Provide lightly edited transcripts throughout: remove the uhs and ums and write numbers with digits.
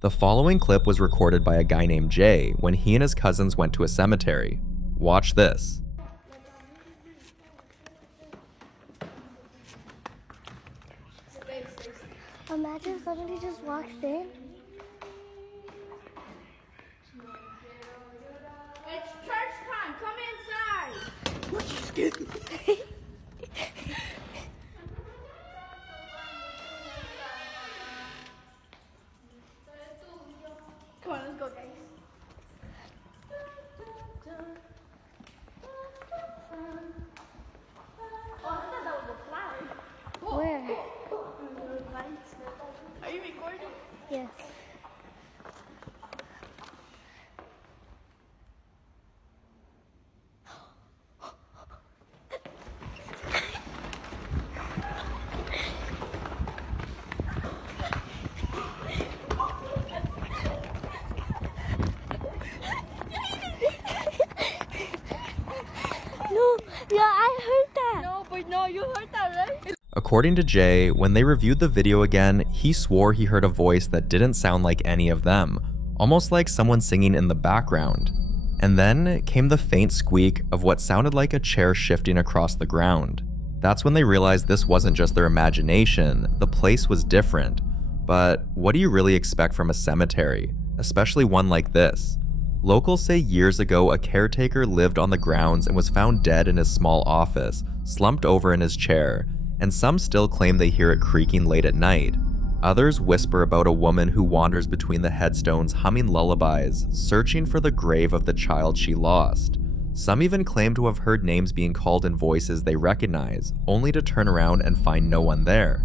The following clip was recorded by a guy named Jay when he and his cousins went to a cemetery. Watch this. Imagine somebody just walks in. It's church time. Come inside. What, you scared me? Come on, let's go, guys. Oh, I thought that was a flower. Where? Are you recording? Yes. No, yeah, I heard that. No, but no, you heard that, right? According to Jay, when they reviewed the video again, he swore he heard a voice that didn't sound like any of them, almost like someone singing in the background. And then came the faint squeak of what sounded like a chair shifting across the ground. That's when they realized this wasn't just their imagination, the place was different. But what do you really expect from a cemetery, especially one like this? Locals say years ago a caretaker lived on the grounds and was found dead in his small office, slumped over in his chair, and some still claim they hear it creaking late at night. Others whisper about a woman who wanders between the headstones humming lullabies, searching for the grave of the child she lost. Some even claim to have heard names being called in voices they recognize, only to turn around and find no one there.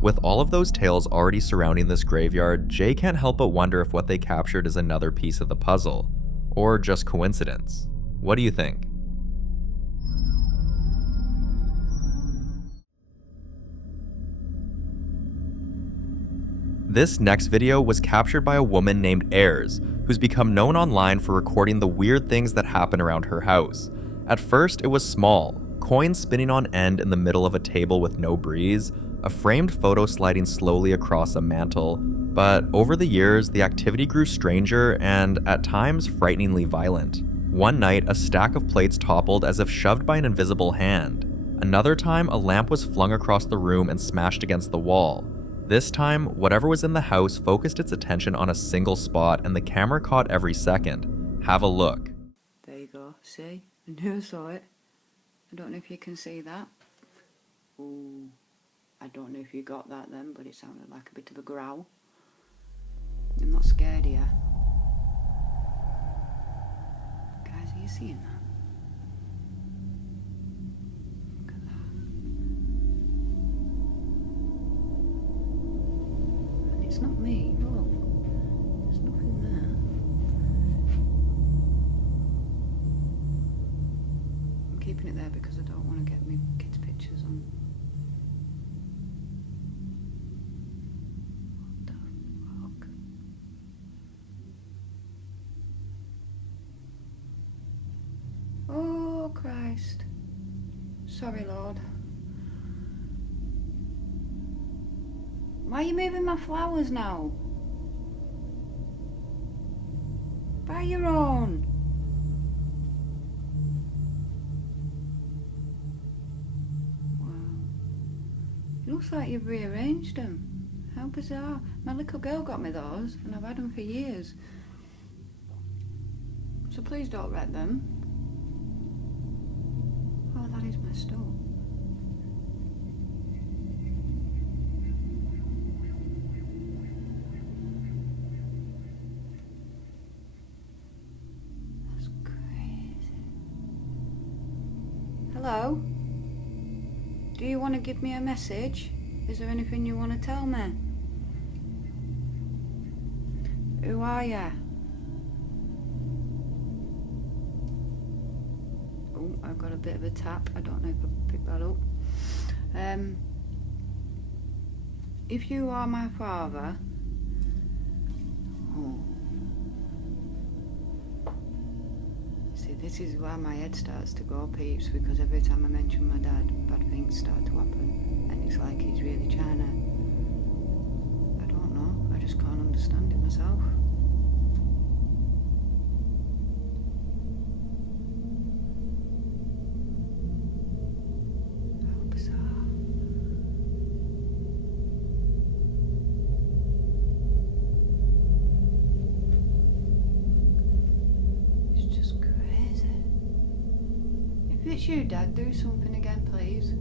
With all of those tales already surrounding this graveyard, Jay can't help but wonder if what they captured is another piece of the puzzle, or just coincidence. What do you think? This next video was captured by a woman named Ayers, who's become known online for recording the weird things that happen around her house. At first, it was small, coins spinning on end in the middle of a table with no breeze, a framed photo sliding slowly across a mantle, but over the years, the activity grew stranger and, at times, frighteningly violent. One night, a stack of plates toppled as if shoved by an invisible hand. Another time, a lamp was flung across the room and smashed against the wall. This time, whatever was in the house focused its attention on a single spot and the camera caught every second. Have a look. There you go, see? I knew I saw it. I don't know if you can see that. Ooh, I don't know if you got that then, but it sounded like a bit of a growl. I'm not scared of you. Guys, are you seeing that? Look at that. And it's not me, look. There's nothing there. I'm keeping it there because I don't want to get my kids' pictures on. What the fuck? Oh, Christ. Sorry, Lord. Why are you moving my flowers now? Buy your own. Wow. It looks like you've rearranged them. How bizarre. My little girl got me those, and I've had them for years. So please don't wreck them. Oh, that is messed up. That's crazy. Hello? Do you want to give me a message? Is there anything you want to tell me? Who are ya? Oh, I've got a bit of a tap. I don't know if I picked that up. If you are my father... Oh. See, this is why my head starts to go peeps, because every time I mention my dad, bad things start to happen. And it's like he's really trying to... I don't know, I just can't understand it myself. it's you, Dad, do something again, please.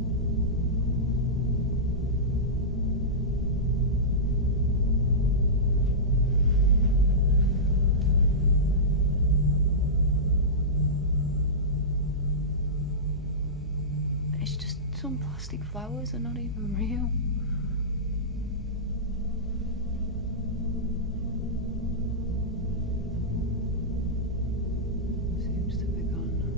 It's just some plastic flowers, they're not even real. Seems to be gone now.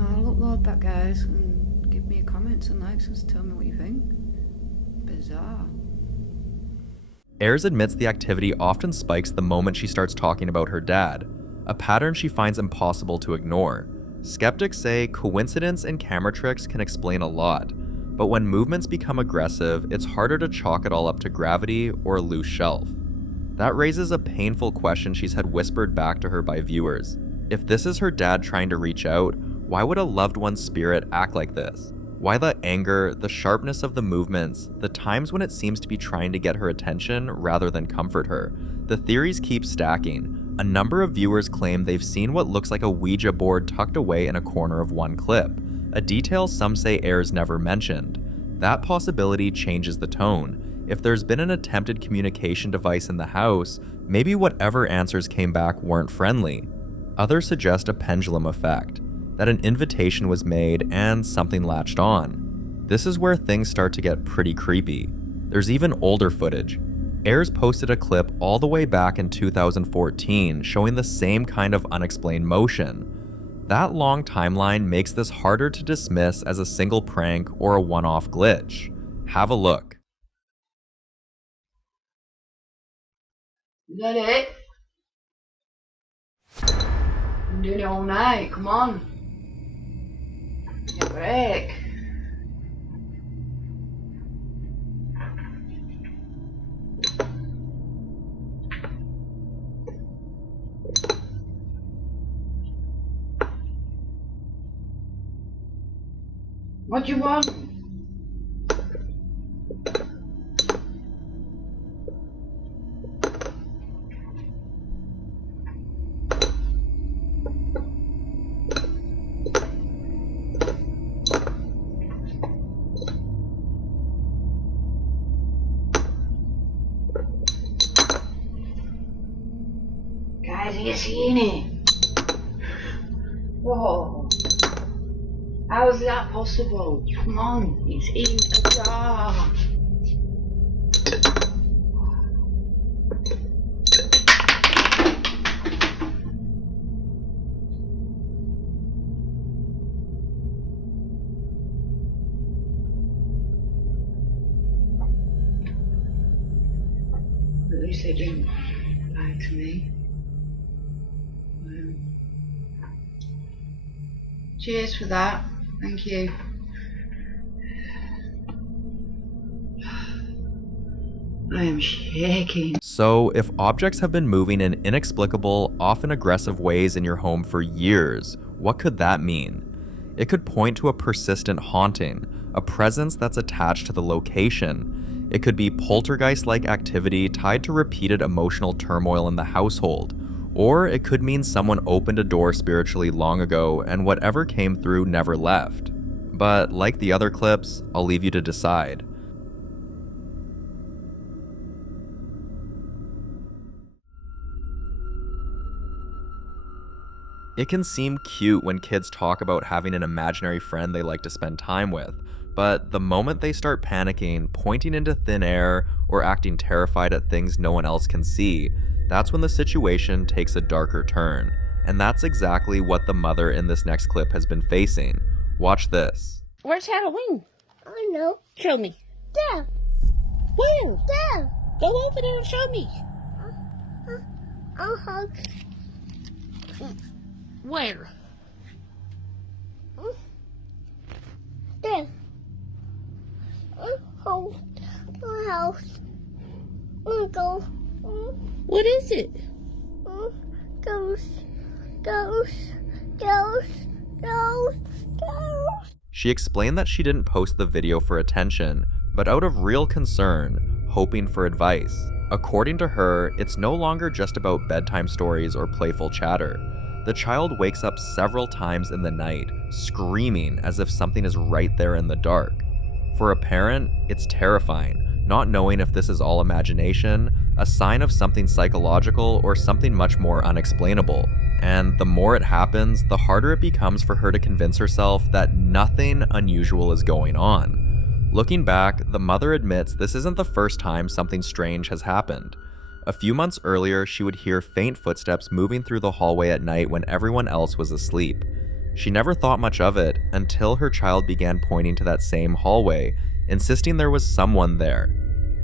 I'll upload that, guys, and give me a comments and likes and tell me what you think. Bizarre. Ayers admits the activity often spikes the moment she starts talking about her dad, a pattern she finds impossible to ignore. Skeptics say coincidence and camera tricks can explain a lot, but when movements become aggressive, it's harder to chalk it all up to gravity or a loose shelf. That raises a painful question she's had whispered back to her by viewers. If this is her dad trying to reach out, why would a loved one's spirit act like this? Why the anger, the sharpness of the movements, the times when it seems to be trying to get her attention rather than comfort her? The theories keep stacking. A number of viewers claim they've seen what looks like a Ouija board tucked away in a corner of one clip, a detail some say Ayers never mentioned. That possibility changes the tone. If there's been an attempted communication device in the house, maybe whatever answers came back weren't friendly. Others suggest a pendulum effect, that an invitation was made and something latched on. This is where things start to get pretty creepy. There's even older footage. Ayers posted a clip all the way back in 2014 showing the same kind of unexplained motion. That long timeline makes this harder to dismiss as a single prank or a one-off glitch. Have a look. Is that it? I'm doing it all night, come on. Take a break. What do you want? Guys, are you seeing it? Whoa. How is that possible? Come on, it's in a jar. At least they didn't lie to me. Cheers for that. Thank you. I am shaking. So, if objects have been moving in inexplicable, often aggressive ways in your home for years, what could that mean? It could point to a persistent haunting, a presence that's attached to the location. It could be poltergeist-like activity tied to repeated emotional turmoil in the household. Or it could mean someone opened a door spiritually long ago and whatever came through never left. But like the other clips, I'll leave you to decide. It can seem cute when kids talk about having an imaginary friend they like to spend time with, but the moment they start panicking, pointing into thin air, or acting terrified at things no one else can see, that's when the situation takes a darker turn. And that's exactly what the mother in this next clip has been facing. Watch this. Where's Halloween? I know. Show me. There. When? There. Go over there and show me. I'll hug. Where? There. Home. My house. Go. What is it? Ghost. She explained that she didn't post the video for attention, but out of real concern, hoping for advice. According to her, it's no longer just about bedtime stories or playful chatter. The child wakes up several times in the night, screaming as if something is right there in the dark. For a parent, it's terrifying, not knowing if this is all imagination, a sign of something psychological, or something much more unexplainable. And the more it happens, the harder it becomes for her to convince herself that nothing unusual is going on. Looking back, the mother admits this isn't the first time something strange has happened. A few months earlier, she would hear faint footsteps moving through the hallway at night when everyone else was asleep. She never thought much of it until her child began pointing to that same hallway, insisting there was someone there.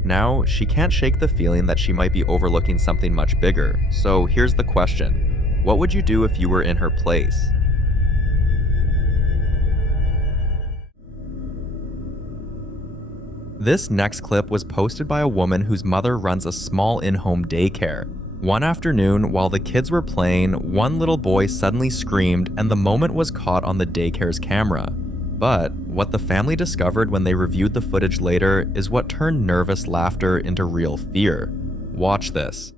Now, she can't shake the feeling that she might be overlooking something much bigger, so here's the question. What would you do if you were in her place? This next clip was posted by a woman whose mother runs a small in-home daycare. One afternoon, while the kids were playing, one little boy suddenly screamed and the moment was caught on the daycare's camera. But what the family discovered when they reviewed the footage later is what turned nervous laughter into real fear. Watch this.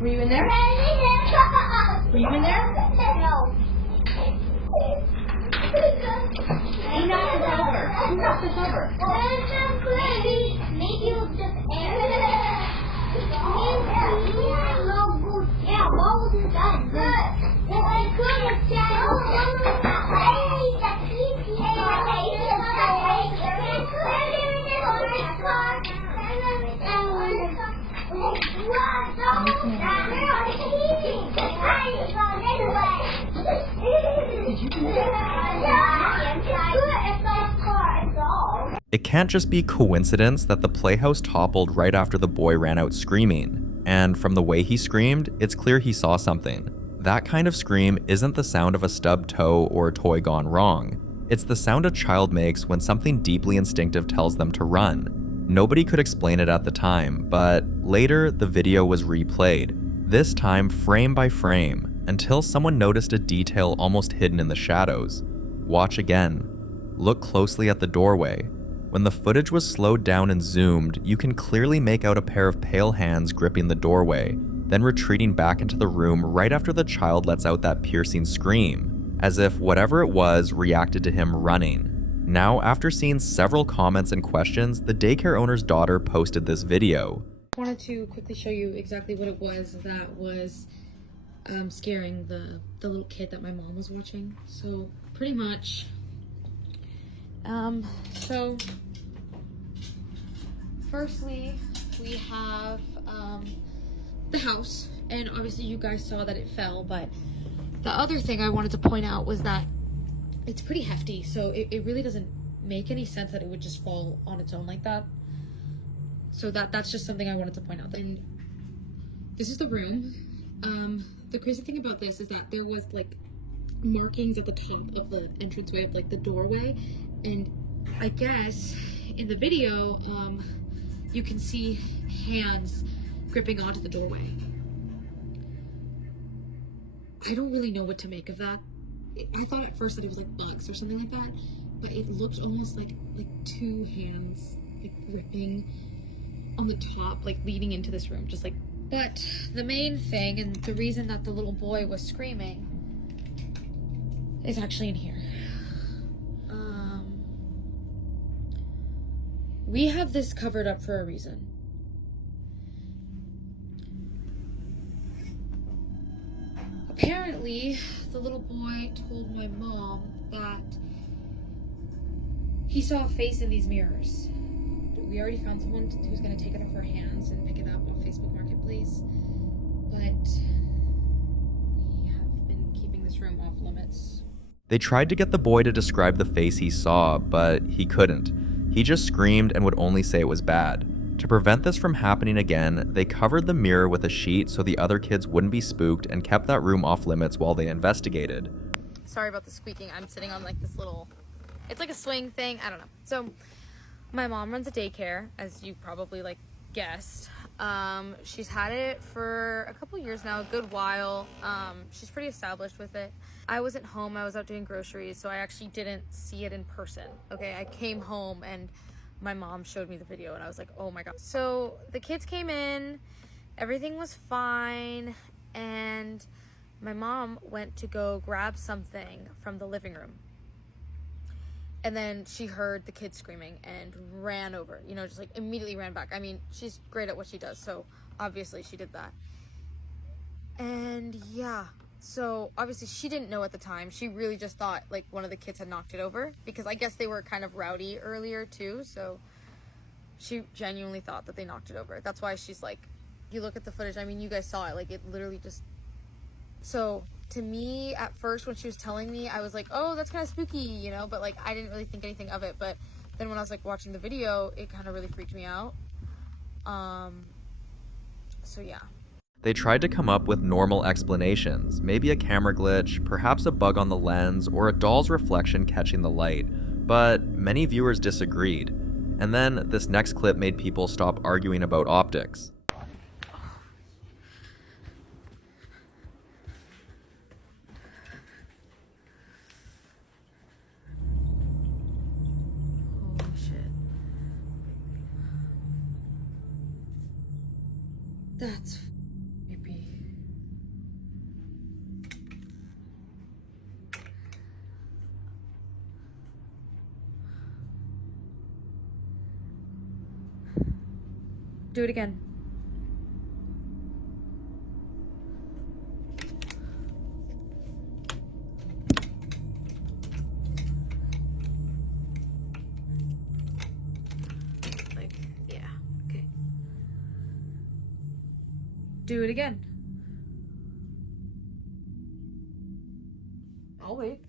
Were you in there? Were you in there? No. He knocked us over. Who knocked us over? Maybe it was just yeah, what was it done? I couldn't It can't just be coincidence that the playhouse toppled right after the boy ran out screaming. And from the way he screamed, it's clear he saw something. That kind of scream isn't the sound of a stubbed toe or a toy gone wrong. It's the sound a child makes when something deeply instinctive tells them to run. Nobody could explain it at the time, but later the video was replayed, this time frame by frame, until someone noticed a detail almost hidden in the shadows. Watch again. Look closely at the doorway. When the footage was slowed down and zoomed, you can clearly make out a pair of pale hands gripping the doorway, then retreating back into the room right after the child lets out that piercing scream, as if whatever it was reacted to him running. Now, after seeing several comments and questions, the daycare owner's daughter posted this video. I wanted to quickly show you exactly what it was that was scaring the little kid that my mom was watching. So pretty much, so firstly we have the house, and obviously you guys saw that it fell, but the other thing I wanted to point out was that it's pretty hefty, so it really doesn't make any sense that it would just fall on its own like that. So that's just something I wanted to point out. And this is the room. The crazy thing about this is that there was like markings at the top of the entranceway of like the doorway, and I guess in the video you can see hands gripping onto the doorway. I don't really know what to make of that. I thought at first that it was like bugs or something like that, but it looked almost like two hands like gripping on the top, like leading into this room, just like. But the main thing, and the reason that the little boy was screaming, is actually in here. We have this covered up for a reason. apparently, the little boy told my mom that he saw a face in these mirrors. We already found someone who's going to take it off our hands and pick it up on Facebook Marketplace, but we have been keeping this room off limits. They tried to get the boy to describe the face he saw, but he couldn't. He just screamed and would only say it was bad. To prevent this from happening again, they covered the mirror with a sheet so the other kids wouldn't be spooked and kept that room off limits while they investigated. Sorry about the squeaking. I'm sitting on like this little, it's like a swing thing. I don't know. So my mom runs a daycare, as you probably like guessed. She's had it for a couple years now, a good while. She's pretty established with it. I wasn't home, I was out doing groceries, so I actually didn't see it in person. Okay, I came home and my mom showed me the video and I was like, oh my god. So the kids came in, everything was fine, and my mom went to go grab something from the living room. And then she heard the kids screaming and ran over, you know, just like immediately ran back. I mean, she's great at what she does, so obviously she did that. And yeah, so obviously she didn't know at the time. She really just thought like one of the kids had knocked it over, because I guess they were kind of rowdy earlier too, so she genuinely thought that they knocked it over. That's why she's like, you look at the footage, I mean, you guys saw it, like it literally just, so to me at first when she was telling me, I was like, oh, that's kind of spooky, you know, but like I didn't really think anything of it. But then when I was like watching the video, it kind of really freaked me out. So yeah. They tried to come up with normal explanations, maybe a camera glitch, perhaps a bug on the lens, or a doll's reflection catching the light, but many viewers disagreed. And then this next clip made people stop arguing about optics. Holy shit. That's creepy. Do it again. Like, yeah, okay. Do it again. I'll wait.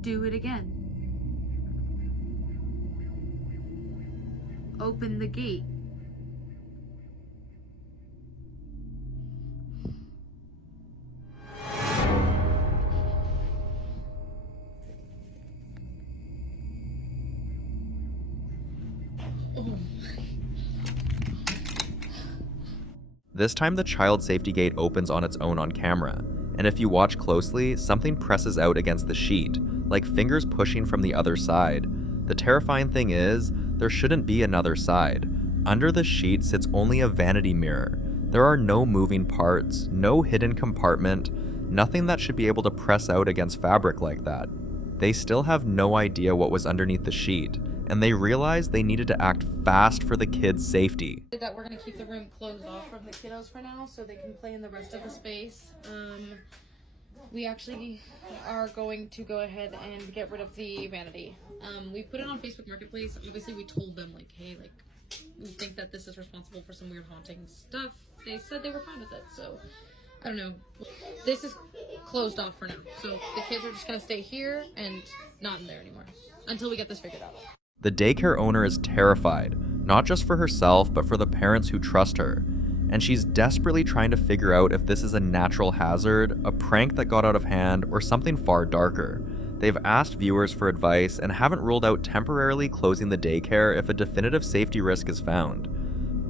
Do it again. Open the gate. This time the child safety gate opens on its own on camera, and if you watch closely, something presses out against the sheet, like fingers pushing from the other side. The terrifying thing is, there shouldn't be another side. Under the sheet sits only a vanity mirror. There are no moving parts, no hidden compartment, nothing that should be able to press out against fabric like that. They still have no idea what was underneath the sheet, and they realized they needed to act fast for the kids' safety. That we're gonna keep the room closed off from the kiddos for now, so they can play in the rest of the space. We actually are going to go ahead and get rid of the vanity. We put it on Facebook Marketplace. Obviously, we told them like, hey, like, we think that this is responsible for some weird haunting stuff. They said they were fine with it, so I don't know. This is closed off for now, so the kids are just gonna stay here and not in there anymore until we get this figured out. The daycare owner is terrified, not just for herself, but for the parents who trust her. And she's desperately trying to figure out if this is a natural hazard, a prank that got out of hand, or something far darker. They've asked viewers for advice and haven't ruled out temporarily closing the daycare if a definitive safety risk is found.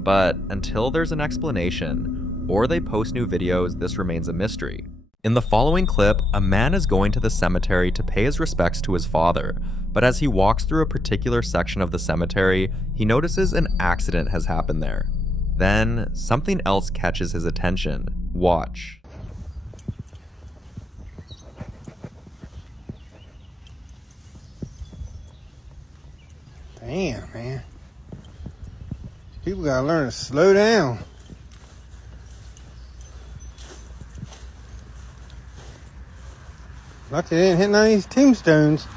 But until there's an explanation, or they post new videos, this remains a mystery. In the following clip, a man is going to the cemetery to pay his respects to his father, but as he walks through a particular section of the cemetery, he notices an accident has happened there. Then, something else catches his attention. Watch. Damn, man. People gotta learn to slow down. Lucky they didn't hit none of these tombstones.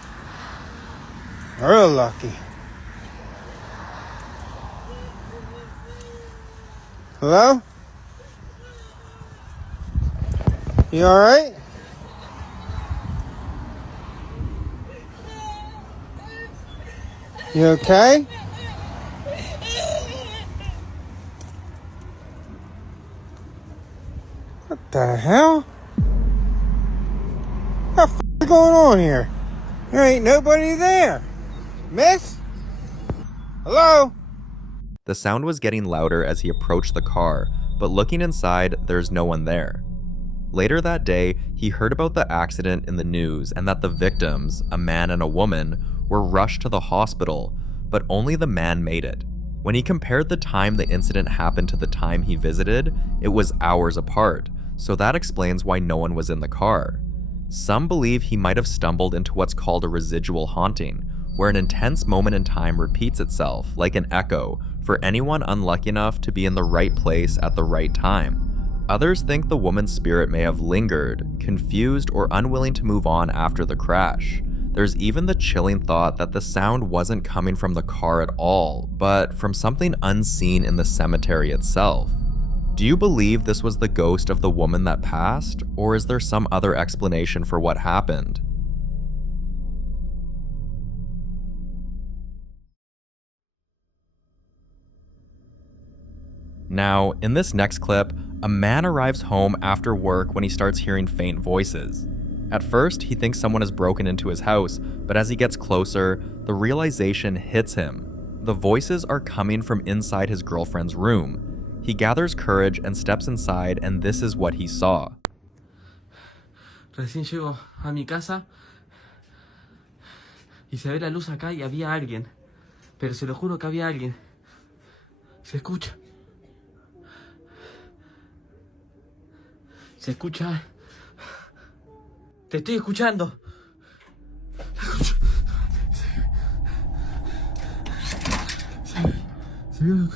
Real lucky. Hello? You alright? You okay? What the hell? What the f is going on here? There ain't nobody there. Miss? Hello? The sound was getting louder as he approached the car, but looking inside, there's no one there. Later that day, he heard about the accident in the news and that the victims, a man and a woman, were rushed to the hospital, but only the man made it. When he compared the time the incident happened to the time he visited, it was hours apart, so that explains why no one was in the car. Some believe he might have stumbled into what's called a residual haunting, where an intense moment in time repeats itself, like an echo, for anyone unlucky enough to be in the right place at the right time. Others think the woman's spirit may have lingered, confused, or unwilling to move on after the crash. There's even the chilling thought that the sound wasn't coming from the car at all, but from something unseen in the cemetery itself. Do you believe this was the ghost of the woman that passed, or is there some other explanation for what happened? Now, in this next clip, a man arrives home after work when he starts hearing faint voices. At first, he thinks someone has broken into his house, but as he gets closer, the realization hits him. The voices are coming from inside his girlfriend's room. He gathers courage and steps inside, and this is what he saw. Recién llego a mi casa y se ve la luz acá y había alguien. Pero se lo juro que había alguien. Se escucha. Se escucha. Te estoy escuchando. Se vio.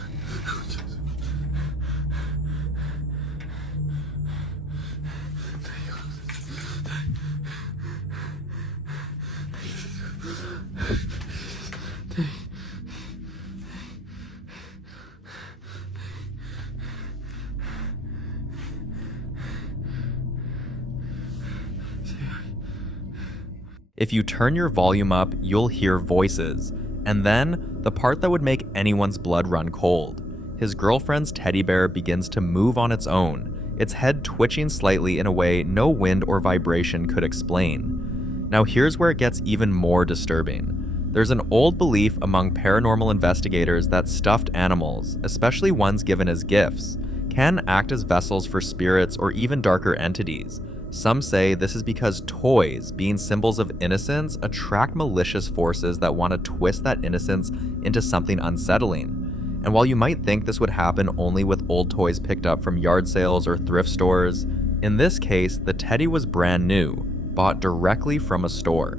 If you turn your volume up, you'll hear voices. And then, the part that would make anyone's blood run cold. His girlfriend's teddy bear begins to move on its own, its head twitching slightly in a way no wind or vibration could explain. Now here's where it gets even more disturbing. There's an old belief among paranormal investigators that stuffed animals, especially ones given as gifts, can act as vessels for spirits or even darker entities. Some say this is because toys, being symbols of innocence, attract malicious forces that want to twist that innocence into something unsettling. And while you might think this would happen only with old toys picked up from yard sales or thrift stores, in this case, the teddy was brand new, bought directly from a store.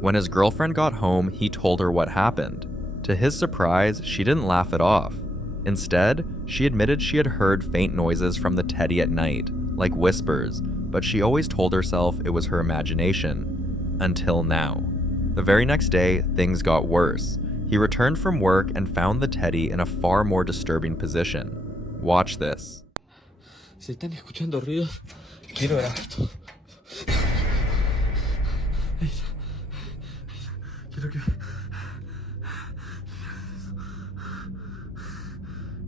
When his girlfriend got home, he told her what happened. To his surprise, she didn't laugh it off. Instead, she admitted she had heard faint noises from the teddy at night, like whispers, but she always told herself it was her imagination. Until now. The very next day, things got worse. He returned from work and found the teddy in a far more disturbing position. Watch this. Se están escuchando ruidos. Quiero grabar todo. Ahí está. Quiero que...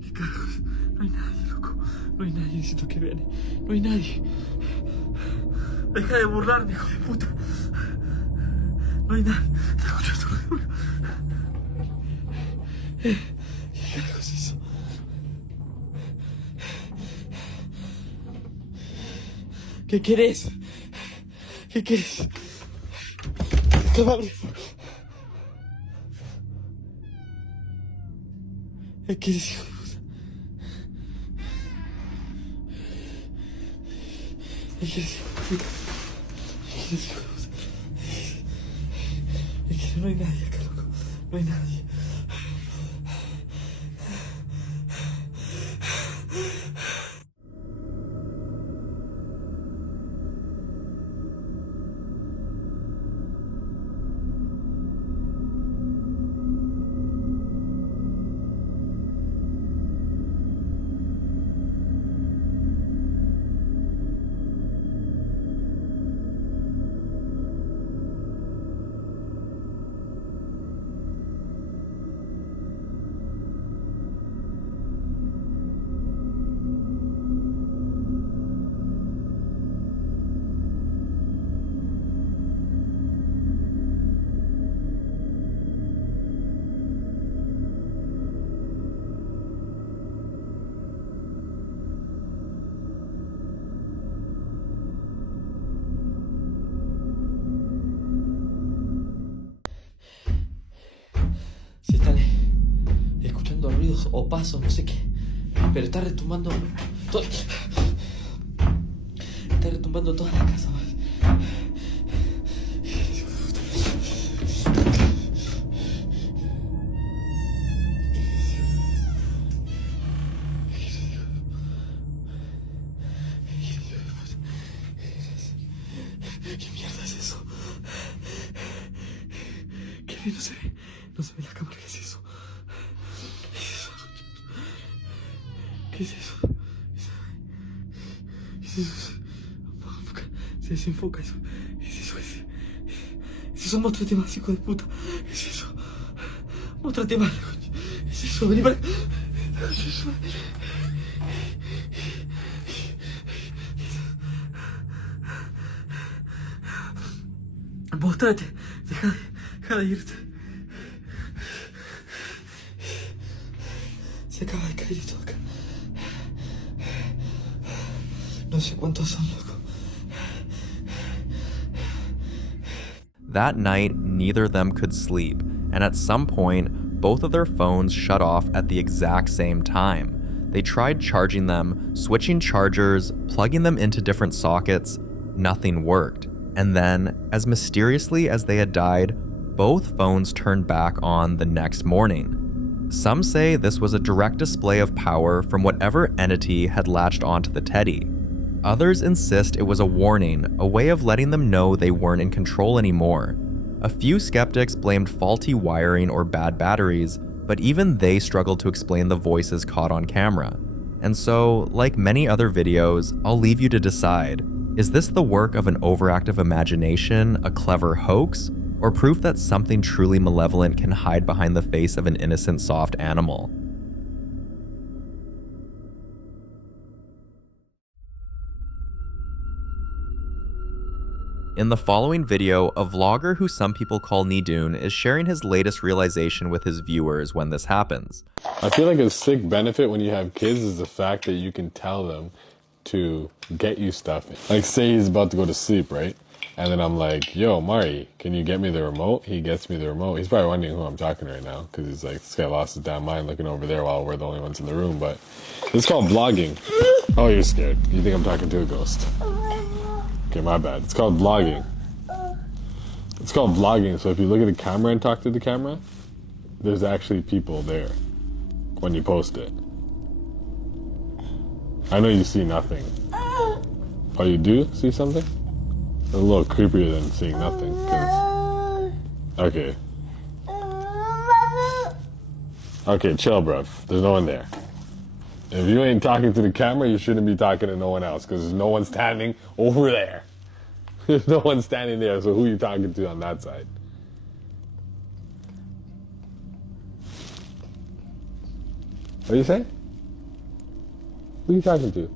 ¿Qué carajos? No hay nadie, loco. No hay nadie, necesito que vean. No hay nadie. Deja de burlarme, hijo de puta. No hay nadie. Te escuchas ruido. ¿Qué carajo es eso? ¿Qué querés? ¿Qué querés? Cabrón. ¿Qué querés, hijo de puta? ¿Qué querés, hijo de puta? ¿Qué querés, hijo de puta? Es que no hay nadie acá, loco. No hay nadie. pasos o pasos, no sé qué. Pero está retumbando. Está retumbando toda la casa. ¿Qué mierda es eso? ¿Qué bien no se ve? No se ve la cámara. ¿Qué es eso? ¿Qué es eso? ¿Qué es eso? Se desenfoca eso. ¿Qué es eso? Es eso, muéstrate más, hijo de puta. ¿Qué es eso? Muéstrate más. ¿Qué es eso? Vení para acá. ¿Qué es eso? Muéstrate. Deja de irte. Se acaba de caer y todo acá. No sé cuántos son, loco. That night, neither of them could sleep, and at some point, both of their phones shut off at the exact same time. They tried charging them, switching chargers, plugging them into different sockets. Nothing worked. And then, as mysteriously as they had died, both phones turned back on the next morning. Some say this was a direct display of power from whatever entity had latched onto the teddy. Others insist it was a warning, a way of letting them know they weren't in control anymore. A few skeptics blamed faulty wiring or bad batteries, but even they struggled to explain the voices caught on camera. And so, like many other videos, I'll leave you to decide. Is this the work of an overactive imagination, a clever hoax, or proof that something truly malevolent can hide behind the face of an innocent soft animal? In the following video, a vlogger who some people call Nidun is sharing his latest realization with his viewers when this happens. I feel like a sick benefit when you have kids is the fact that you can tell them to get you stuff. Like say he's about to go to sleep, right? And then I'm like, yo, Mari, can you get me the remote? He gets me the remote. He's probably wondering who I'm talking to right now because he's like, this guy lost his damn mind looking over there while we're the only ones in the room. But it's called vlogging. Oh, you're scared. You think I'm talking to a ghost. Okay, my bad. It's called vlogging. It's called vlogging. So if you look at the camera and talk to the camera, there's actually people there when you post it. I know you see nothing. Oh, you do see something? It's a little creepier than seeing nothing. Okay. Okay, chill, bruv. There's no one there. If you ain't talking to the camera, you shouldn't be talking to no one else because there's no one standing over there. There's no one standing there, so who are you talking to on that side? What do you say? Who are you talking to?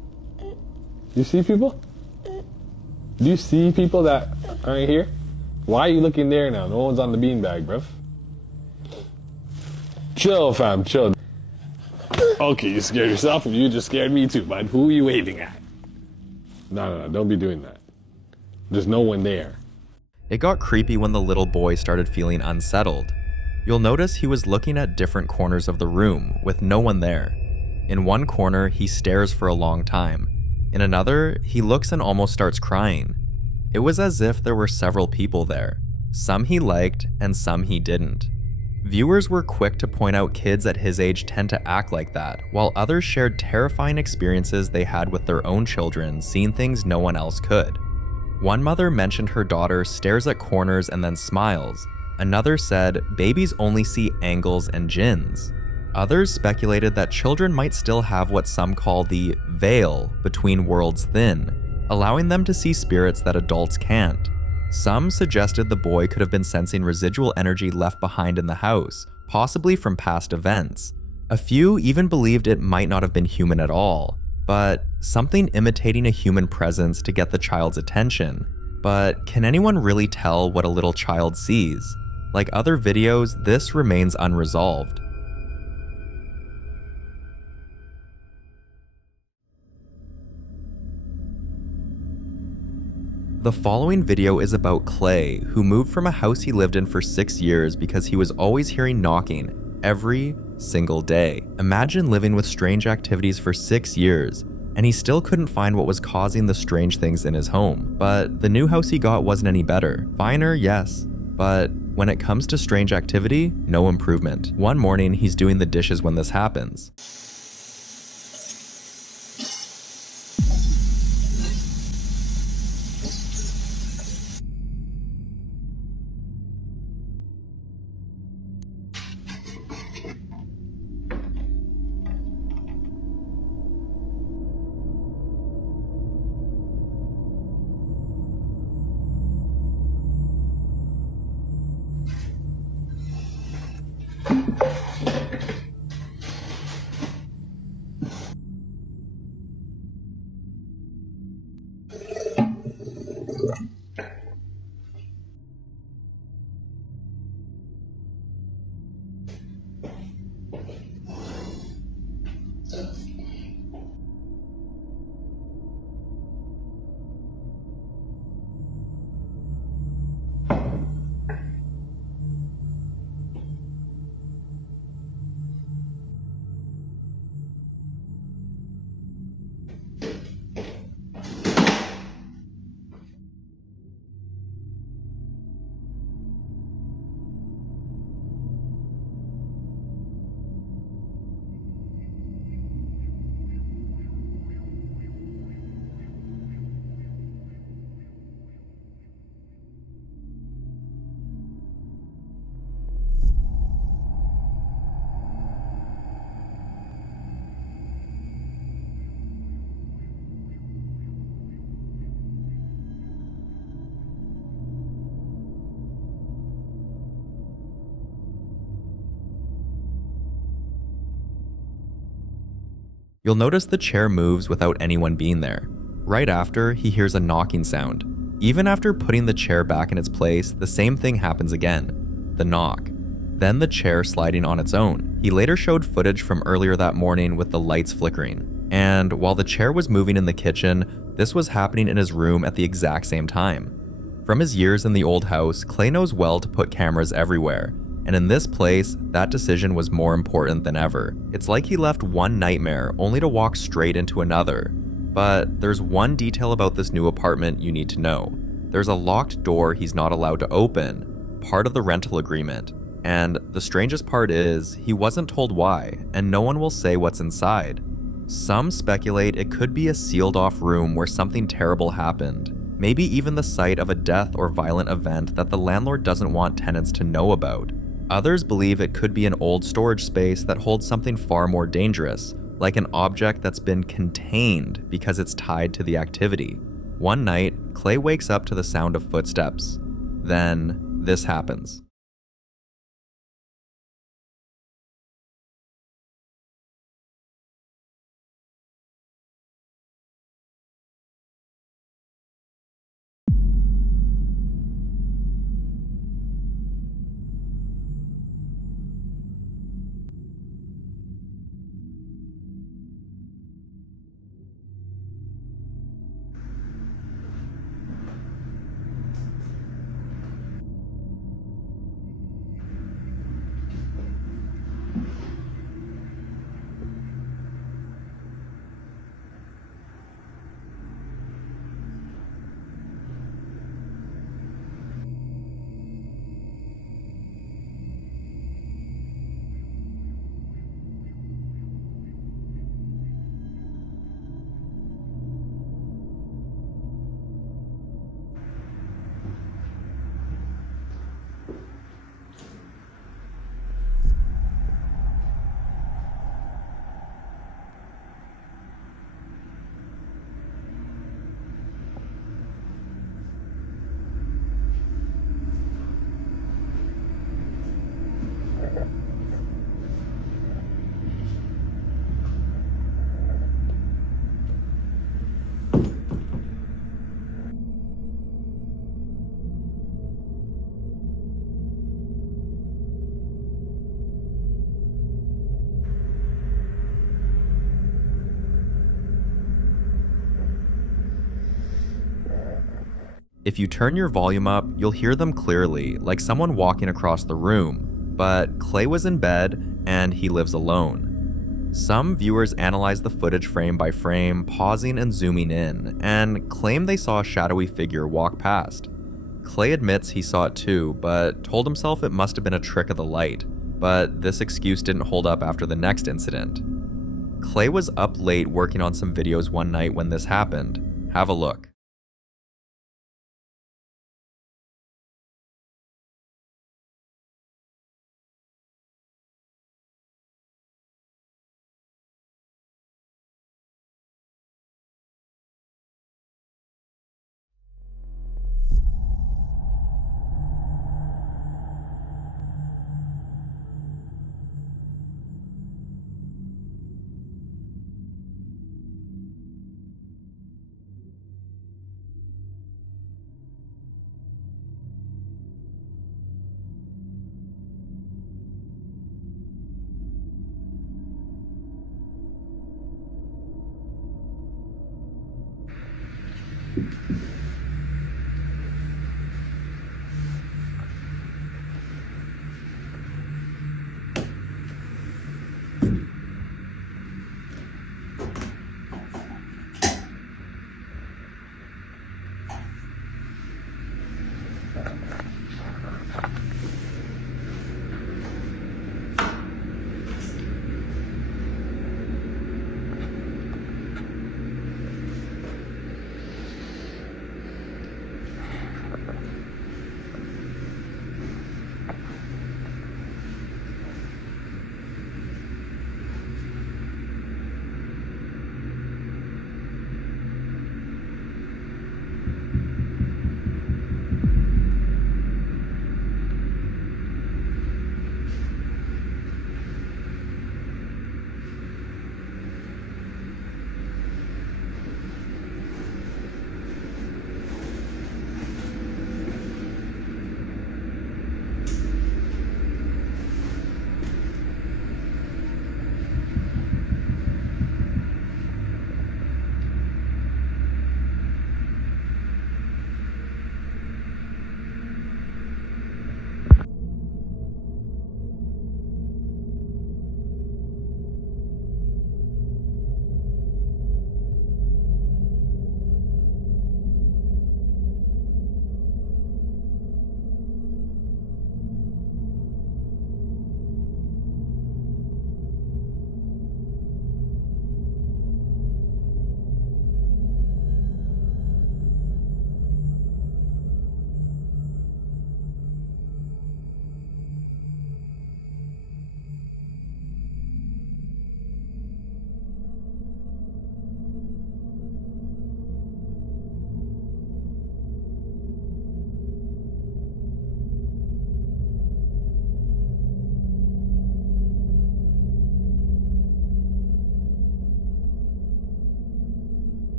You see people? Do you see people that aren't here? Why are you looking there now? No one's on the beanbag, bruv. Chill, fam, chill. Okay, you scared yourself and you just scared me too, bud. Who are you waving at? No, don't be doing that. There's no one there. It got creepy when the little boy started feeling unsettled. You'll notice he was looking at different corners of the room with no one there. In one corner, he stares for a long time. In another, he looks and almost starts crying. It was as if there were several people there. Some he liked and some he didn't. Viewers were quick to point out kids at his age tend to act like that, while others shared terrifying experiences they had with their own children, seeing things no one else could. One mother mentioned her daughter stares at corners and then smiles. Another said babies only see angles and jinns. Others speculated that children might still have what some call the veil between worlds thin, allowing them to see spirits that adults can't. Some suggested the boy could have been sensing residual energy left behind in the house, possibly from past events. A few even believed it might not have been human at all, but something imitating a human presence to get the child's attention. But can anyone really tell what a little child sees? Like other videos, this remains unresolved. The following video is about Clay, who moved from a house he lived in for 6 years because he was always hearing knocking every single day. Imagine living with strange activities for 6 years, and he still couldn't find what was causing the strange things in his home. But the new house he got wasn't any better. Finer, yes, but when it comes to strange activity, no improvement. One morning, he's doing the dishes when this happens. You'll notice the chair moves without anyone being there. Right after, he hears a knocking sound. Even after putting the chair back in its place, the same thing happens again. The knock. Then the chair sliding on its own. He later showed footage from earlier that morning with the lights flickering. And while the chair was moving in the kitchen, this was happening in his room at the exact same time. From his years in the old house, Clay knows well to put cameras everywhere. And in this place, that decision was more important than ever. It's like he left one nightmare only to walk straight into another. But there's one detail about this new apartment you need to know. There's a locked door he's not allowed to open, part of the rental agreement. And the strangest part is, he wasn't told why, and no one will say what's inside. Some speculate it could be a sealed off room where something terrible happened. Maybe even the site of a death or violent event that the landlord doesn't want tenants to know about. Others believe it could be an old storage space that holds something far more dangerous, like an object that's been contained because it's tied to the activity. One night, Clay wakes up to the sound of footsteps. Then, this happens. If you turn your volume up, you'll hear them clearly, like someone walking across the room. But Clay was in bed, and he lives alone. Some viewers analyze the footage frame by frame, pausing and zooming in, and claim they saw a shadowy figure walk past. Clay admits he saw it too, but told himself it must have been a trick of the light, but this excuse didn't hold up after the next incident. Clay was up late working on some videos one night when this happened. Have a look.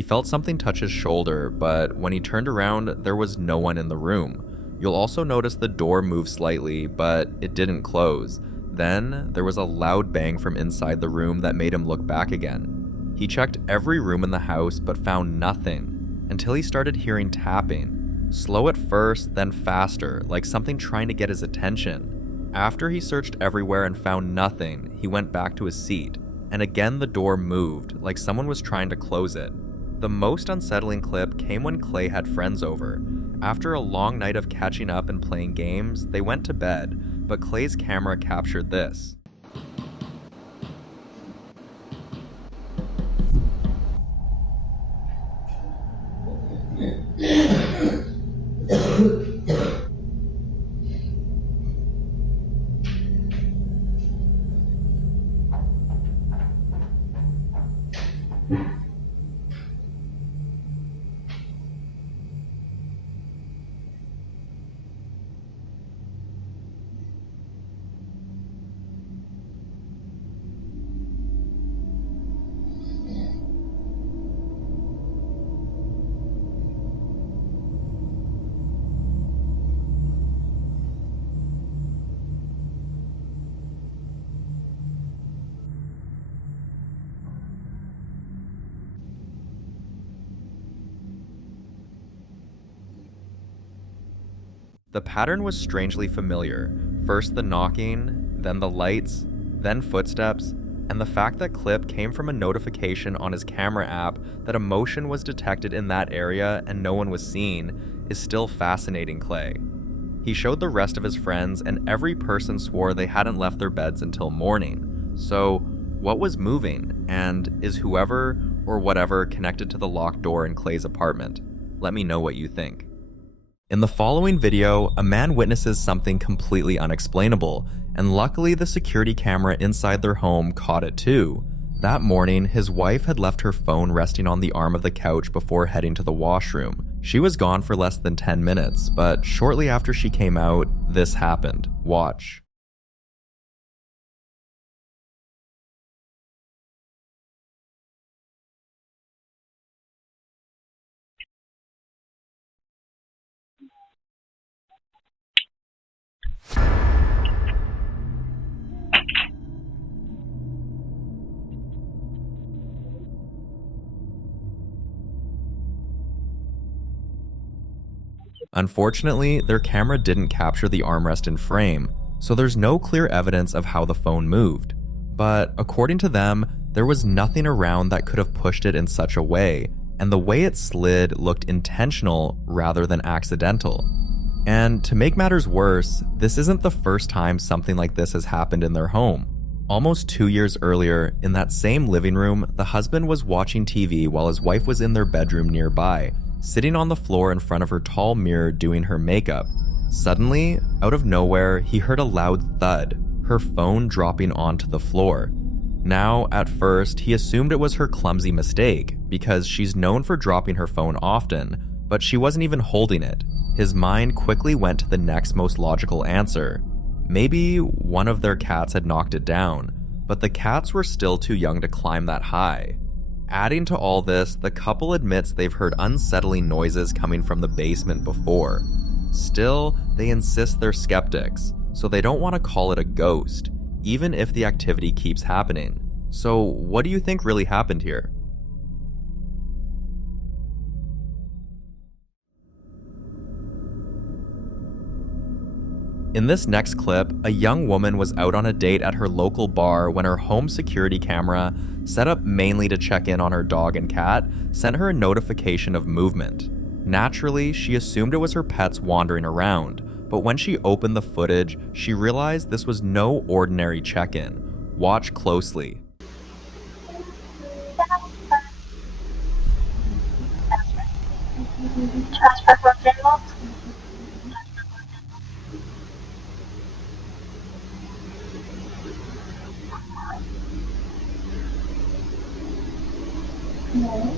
He felt something touch his shoulder, but when he turned around, there was no one in the room. You'll also notice the door moved slightly, but it didn't close. Then, there was a loud bang from inside the room that made him look back again. He checked every room in the house, but found nothing, until he started hearing tapping. Slow at first, then faster, like something trying to get his attention. After he searched everywhere and found nothing, he went back to his seat, and again the door moved, like someone was trying to close it. The most unsettling clip came when Clay had friends over. After a long night of catching up and playing games, they went to bed, but Clay's camera captured this. The pattern was strangely familiar. First the knocking, then the lights, then footsteps, and the fact that clip came from a notification on his camera app that a motion was detected in that area and no one was seen is still fascinating Clay. He showed the rest of his friends and every person swore they hadn't left their beds until morning. So what was moving, and is whoever or whatever connected to the locked door in Clay's apartment? Let me know what you think. In the following video, a man witnesses something completely unexplainable, and luckily the security camera inside their home caught it too. That morning, his wife had left her phone resting on the arm of the couch before heading to the washroom. She was gone for less than 10 minutes, but shortly after she came out, this happened. Watch. Unfortunately, their camera didn't capture the armrest in frame, so there's no clear evidence of how the phone moved. But according to them, there was nothing around that could have pushed it in such a way, and the way it slid looked intentional rather than accidental. And to make matters worse, this isn't the first time something like this has happened in their home. Almost 2 years earlier, in that same living room, the husband was watching TV while his wife was in their bedroom nearby, sitting on the floor in front of her tall mirror doing her makeup. Suddenly, out of nowhere, he heard a loud thud, her phone dropping onto the floor. Now, at first, he assumed it was her clumsy mistake, because she's known for dropping her phone often, but she wasn't even holding it. His mind quickly went to the next most logical answer. Maybe one of their cats had knocked it down, but the cats were still too young to climb that high. Adding to all this, the couple admits they've heard unsettling noises coming from the basement before. Still, they insist they're skeptics, so they don't want to call it a ghost, even if the activity keeps happening. So, what do you think really happened here? In this next clip, a young woman was out on a date at her local bar when her home security camera, set up mainly to check in on her dog and cat, sent her a notification of movement. Naturally, she assumed it was her pets wandering around, but when she opened the footage, she realized this was no ordinary check-in. Watch closely. Transfer for general. No.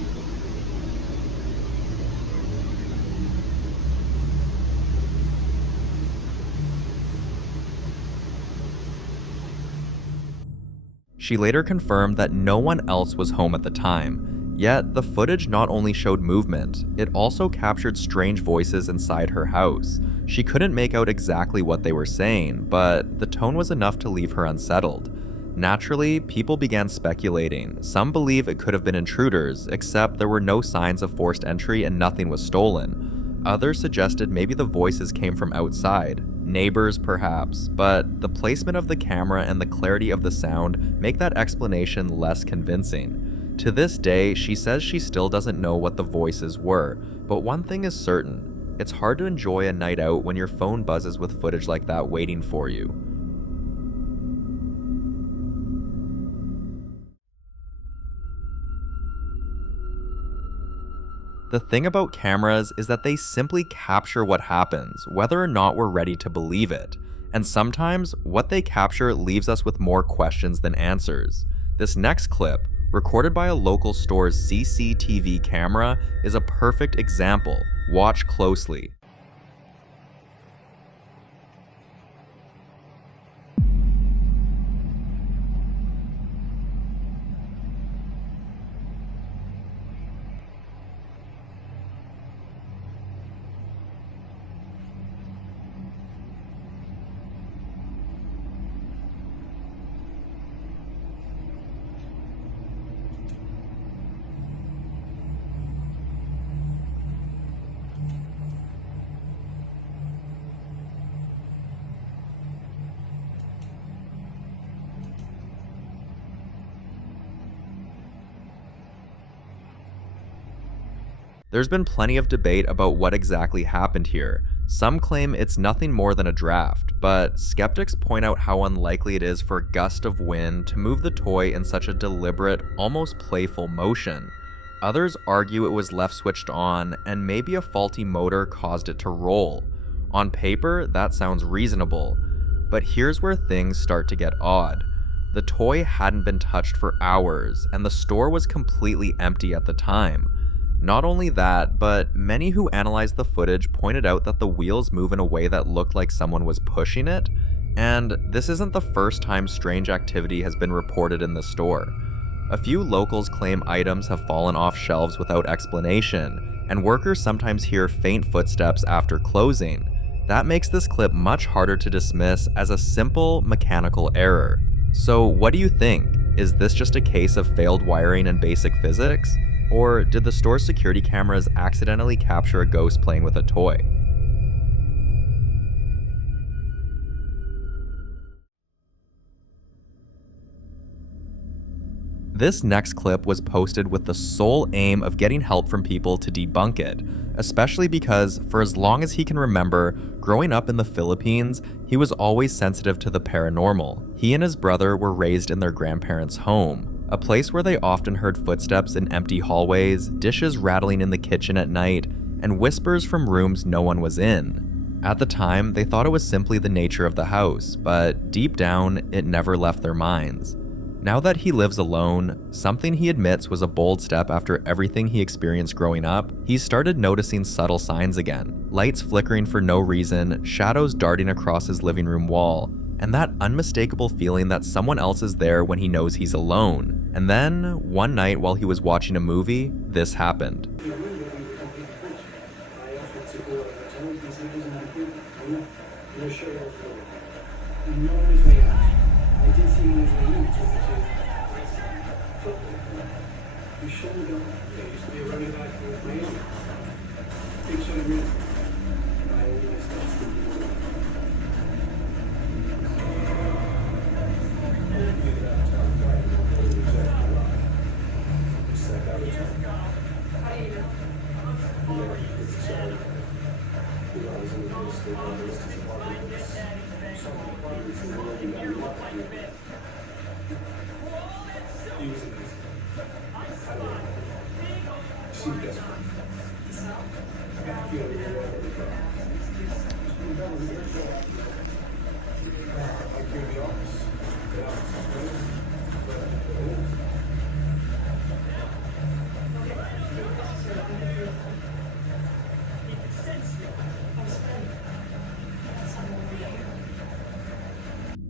She later confirmed that no one else was home at the time, yet the footage not only showed movement, it also captured strange voices inside her house. She couldn't make out exactly what they were saying, but the tone was enough to leave her unsettled. Naturally, people began speculating. Some believe it could have been intruders, except there were no signs of forced entry and nothing was stolen. Others suggested maybe the voices came from outside, neighbors perhaps, but the placement of the camera and the clarity of the sound make that explanation less convincing. To this day, she says she still doesn't know what the voices were, but one thing is certain, it's hard to enjoy a night out when your phone buzzes with footage like that waiting for you. The thing about cameras is that they simply capture what happens, whether or not we're ready to believe it. And sometimes, what they capture leaves us with more questions than answers. This next clip, recorded by a local store's CCTV camera, is a perfect example. Watch closely. There's been plenty of debate about what exactly happened here. Some claim it's nothing more than a draft, but skeptics point out how unlikely it is for a gust of wind to move the toy in such a deliberate, almost playful motion. Others argue it was left switched on, and maybe a faulty motor caused it to roll. On paper, that sounds reasonable, but here's where things start to get odd. The toy hadn't been touched for hours, and the store was completely empty at the time. Not only that, but many who analyzed the footage pointed out that the wheels move in a way that looked like someone was pushing it, and this isn't the first time strange activity has been reported in the store. A few locals claim items have fallen off shelves without explanation, and workers sometimes hear faint footsteps after closing. That makes this clip much harder to dismiss as a simple mechanical error. So what do you think? Is this just a case of failed wiring and basic physics? Or did the store's security cameras accidentally capture a ghost playing with a toy? This next clip was posted with the sole aim of getting help from people to debunk it, especially because, for as long as he can remember, growing up in the Philippines, he was always sensitive to the paranormal. He and his brother were raised in their grandparents' home, a place where they often heard footsteps in empty hallways, dishes rattling in the kitchen at night, and whispers from rooms no one was in. At the time, they thought it was simply the nature of the house, but deep down, it never left their minds. Now that he lives alone, something he admits was a bold step after everything he experienced growing up, he started noticing subtle signs again. Lights flickering for no reason, shadows darting across his living room wall, and that unmistakable feeling that someone else is there when he knows he's alone. And then, one night while he was watching a movie, this happened.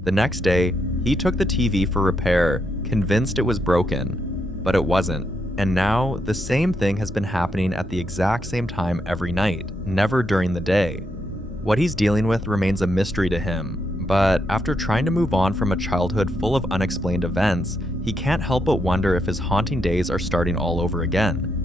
The next day, he took the TV for repair, convinced it was broken, but it wasn't. And now, the same thing has been happening at the exact same time every night, never during the day. What he's dealing with remains a mystery to him, but after trying to move on from a childhood full of unexplained events, he can't help but wonder if his haunting days are starting all over again.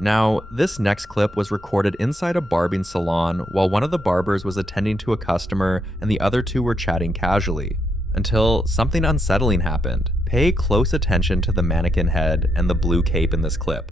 Now, this next clip was recorded inside a barbing salon while one of the barbers was attending to a customer and the other two were chatting casually, until something unsettling happened. Pay close attention to the mannequin head and the blue cape in this clip.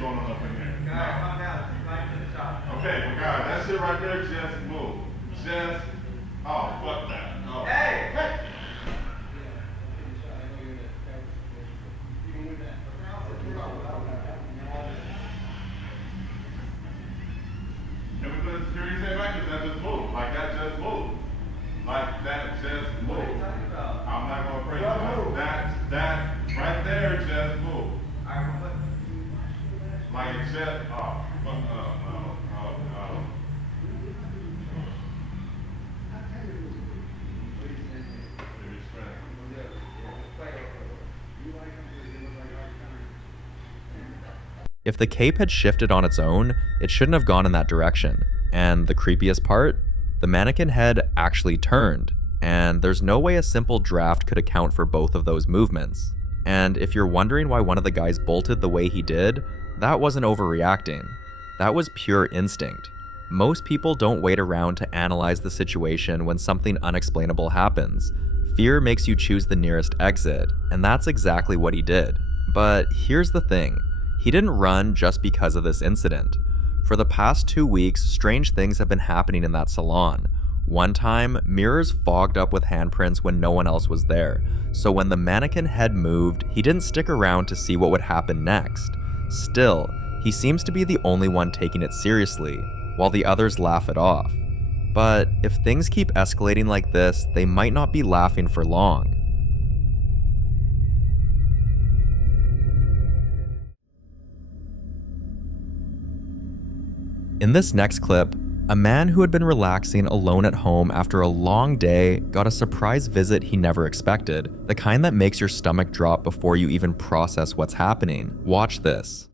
going on up in here. Okay, my God, that shit right there, just move. Just, oh, fuck that. Oh. Hey! Can we put a security tape back? Because that just moved. Like that just moved. Like that just moved. I'm not going to pray to that right there just moved. Like it just, oh, If the cape had shifted on its own, it shouldn't have gone in that direction. And the creepiest part? The mannequin head actually turned, and there's no way a simple draft could account for both of those movements. And if you're wondering why one of the guys bolted the way he did, that wasn't overreacting. That was pure instinct. Most people don't wait around to analyze the situation when something unexplainable happens. Fear makes you choose the nearest exit, and that's exactly what he did. But here's the thing. He didn't run just because of this incident. For the past 2 weeks, strange things have been happening in that salon. One time, mirrors fogged up with handprints when no one else was there, so when the mannequin head moved, he didn't stick around to see what would happen next. Still, he seems to be the only one taking it seriously, while the others laugh it off. But if things keep escalating like this, they might not be laughing for long. In this next clip, a man who had been relaxing alone at home after a long day got a surprise visit he never expected, the kind that makes your stomach drop before you even process what's happening. Watch this.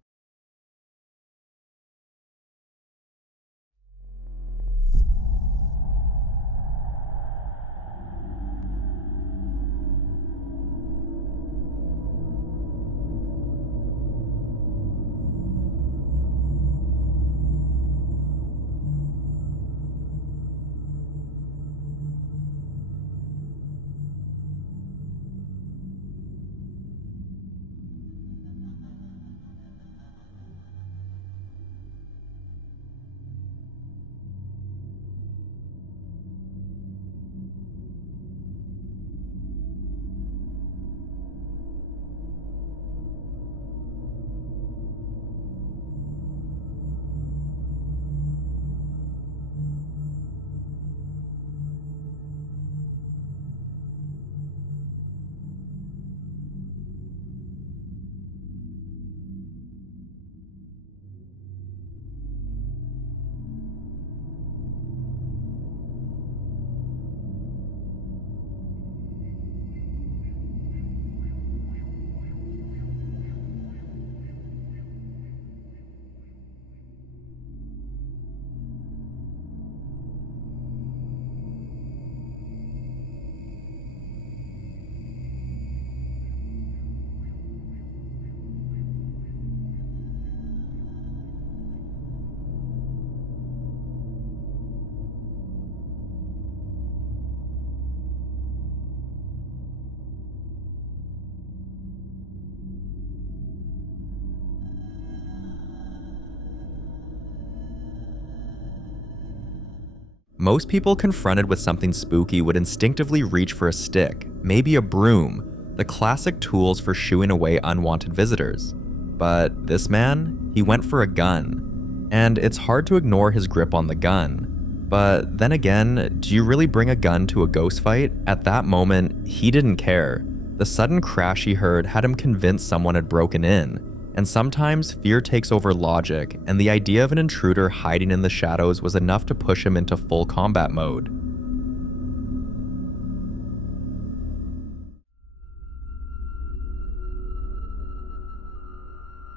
Most people confronted with something spooky would instinctively reach for a stick, maybe a broom, the classic tools for shooing away unwanted visitors. But this man, he went for a gun. And it's hard to ignore his grip on the gun. But then again, do you really bring a gun to a ghost fight? At that moment, he didn't care. The sudden crash he heard had him convinced someone had broken in. And sometimes fear takes over logic, and the idea of an intruder hiding in the shadows was enough to push him into full combat mode.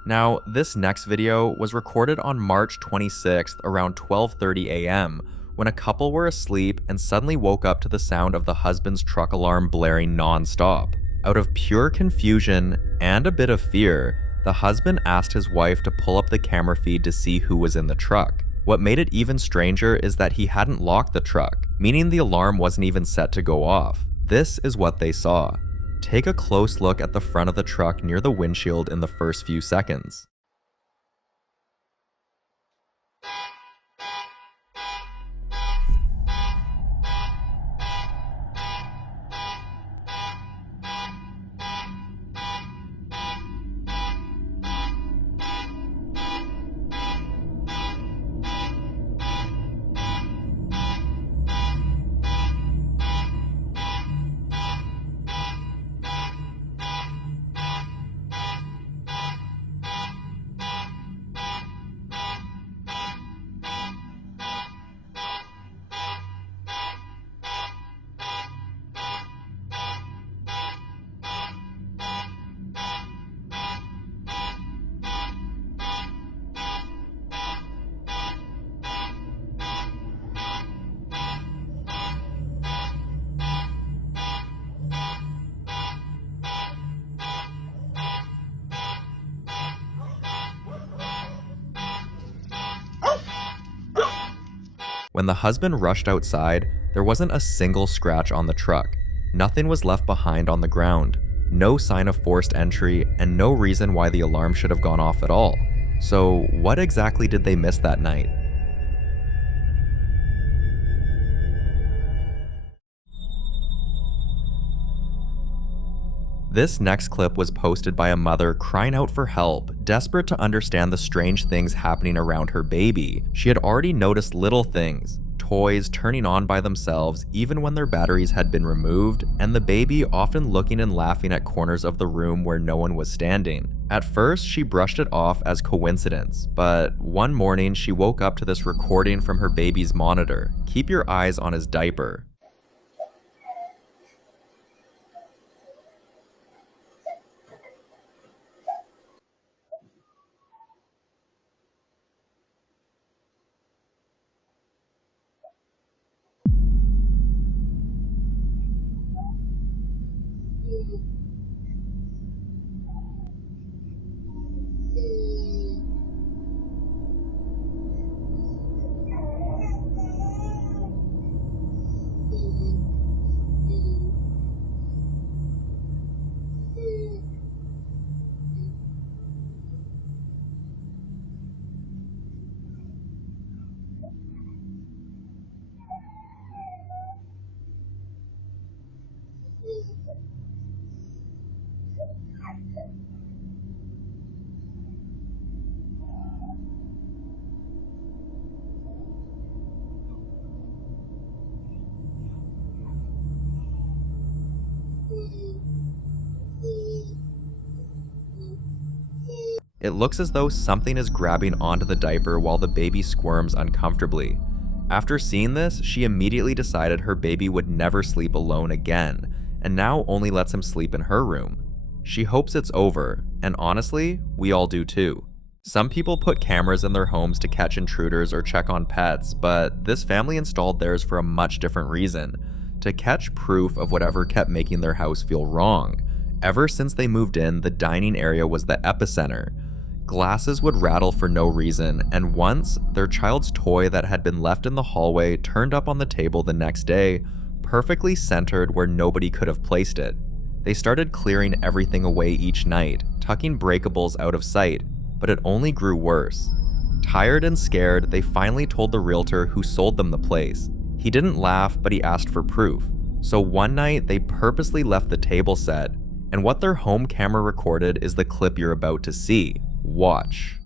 Now, this next video was recorded on March 26th around 12:30 a.m. when a couple were asleep and suddenly woke up to the sound of the husband's truck alarm blaring non-stop. Out of pure confusion and a bit of fear, the husband asked his wife to pull up the camera feed to see who was in the truck. What made it even stranger is that he hadn't locked the truck, meaning the alarm wasn't even set to go off. This is what they saw. Take a close look at the front of the truck near the windshield in the first few seconds. When the husband rushed outside, there wasn't a single scratch on the truck. Nothing was left behind on the ground. No sign of forced entry, and no reason why the alarm should have gone off at all. So what exactly did they miss that night? This next clip was posted by a mother crying out for help, desperate to understand the strange things happening around her baby. She had already noticed little things, toys turning on by themselves even when their batteries had been removed, and the baby often looking and laughing at corners of the room where no one was standing. At first, she brushed it off as coincidence, but one morning she woke up to this recording from her baby's monitor. "Keep your eyes on his diaper." It looks as though something is grabbing onto the diaper while the baby squirms uncomfortably. After seeing this, she immediately decided her baby would never sleep alone again, and now only lets him sleep in her room. She hopes it's over, and honestly, we all do too. Some people put cameras in their homes to catch intruders or check on pets, but this family installed theirs for a much different reason: to catch proof of whatever kept making their house feel wrong. Ever since they moved in, the dining area was the epicenter. Glasses would rattle for no reason, and once, their child's toy that had been left in the hallway turned up on the table the next day, perfectly centered where nobody could have placed it. They started clearing everything away each night, tucking breakables out of sight, but it only grew worse. Tired and scared, they finally told the realtor who sold them the place. He didn't laugh, but he asked for proof. So one night, they purposely left the table set, and what their home camera recorded is the clip you're about to see. Watch.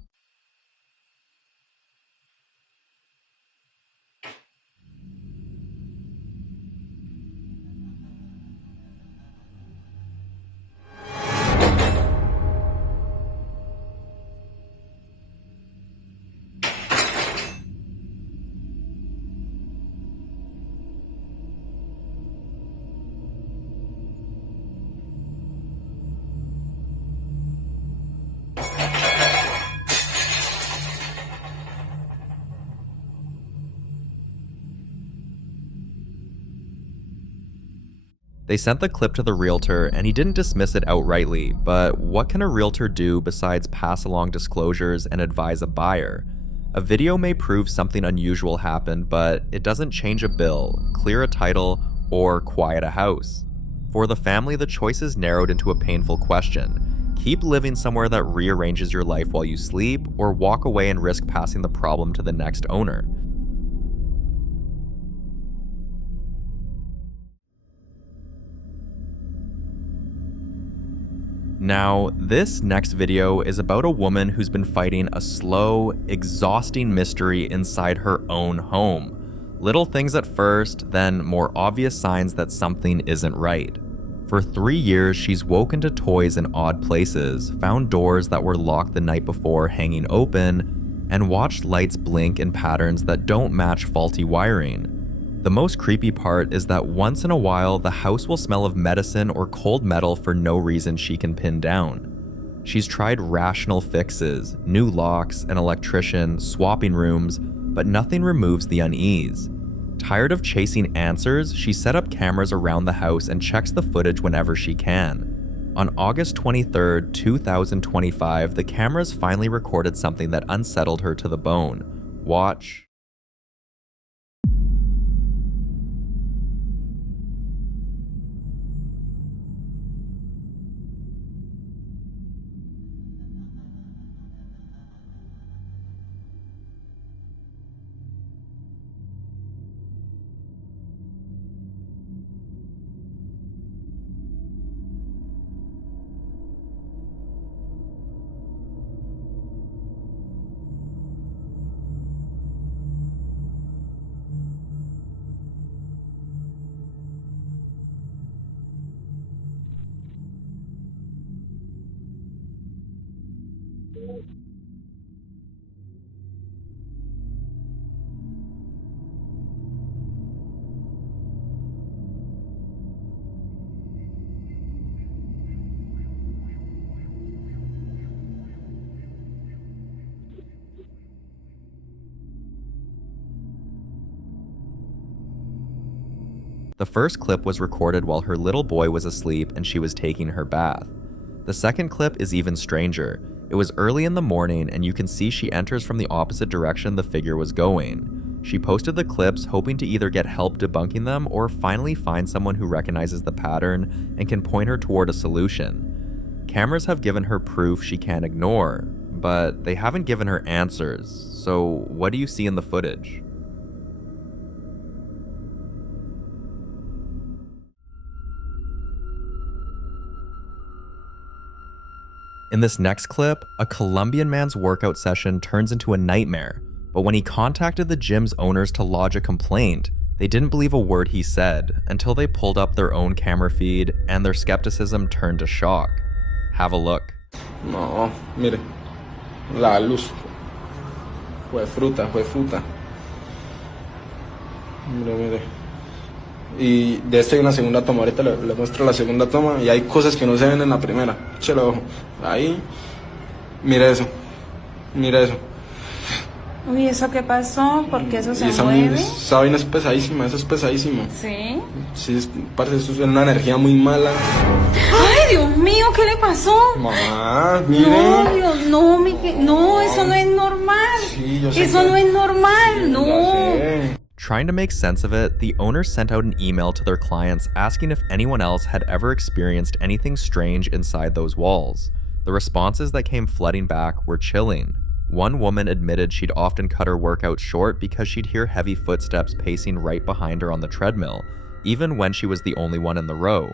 They sent the clip to the realtor and he didn't dismiss it outrightly, but what can a realtor do besides pass along disclosures and advise a buyer? A video may prove something unusual happened, but it doesn't change a bill, clear a title, or quiet a house. For the family, the choice is narrowed into a painful question: keep living somewhere that rearranges your life while you sleep, or walk away and risk passing the problem to the next owner. Now, this next video is about a woman who's been fighting a slow, exhausting mystery inside her own home. Little things at first, then more obvious signs that something isn't right. For 3 years, she's woken to toys in odd places, found doors that were locked the night before hanging open, and watched lights blink in patterns that don't match faulty wiring. The most creepy part is that once in a while, the house will smell of medicine or cold metal for no reason she can pin down. She's tried rational fixes, new locks, an electrician, swapping rooms, but nothing removes the unease. Tired of chasing answers, she set up cameras around the house and checks the footage whenever she can. On August 23rd, 2025, the cameras finally recorded something that unsettled her to the bone. Watch. The first clip was recorded while her little boy was asleep and she was taking her bath. The second clip is even stranger. It was early in the morning and you can see she enters from the opposite direction the figure was going. She posted the clips hoping to either get help debunking them or finally find someone who recognizes the pattern and can point her toward a solution. Cameras have given her proof she can't ignore, but they haven't given her answers. So what do you see in the footage? In this next clip, a Colombian man's workout session turns into a nightmare, but when he contacted the gym's owners to lodge a complaint, they didn't believe a word he said until they pulled up their own camera feed and their skepticism turned to shock. Have a look. No, mire, la luz fue fruta. Mire. Y de esta hay una segunda toma, ahorita le muestro la segunda toma y hay cosas que no se ven en la primera. Échale ojo, ahí, mira eso. Uy, ¿eso qué pasó? ¿Por qué eso se esa mueve? Esa vaina es pesadísima, eso es pesadísimo. ¿Sí? Sí, parece eso es una energía muy mala. ¡Ay, Dios mío! ¿Qué le pasó? Mamá, mire. No, Dios, no, eso no es normal. Sí, yo sé eso que... no es normal, Sí, no. sé. Trying to make sense of it, the owners sent out an email to their clients asking if anyone else had ever experienced anything strange inside those walls. The responses that came flooding back were chilling. One woman admitted she'd often cut her workout short because she'd hear heavy footsteps pacing right behind her on the treadmill, even when she was the only one in the row.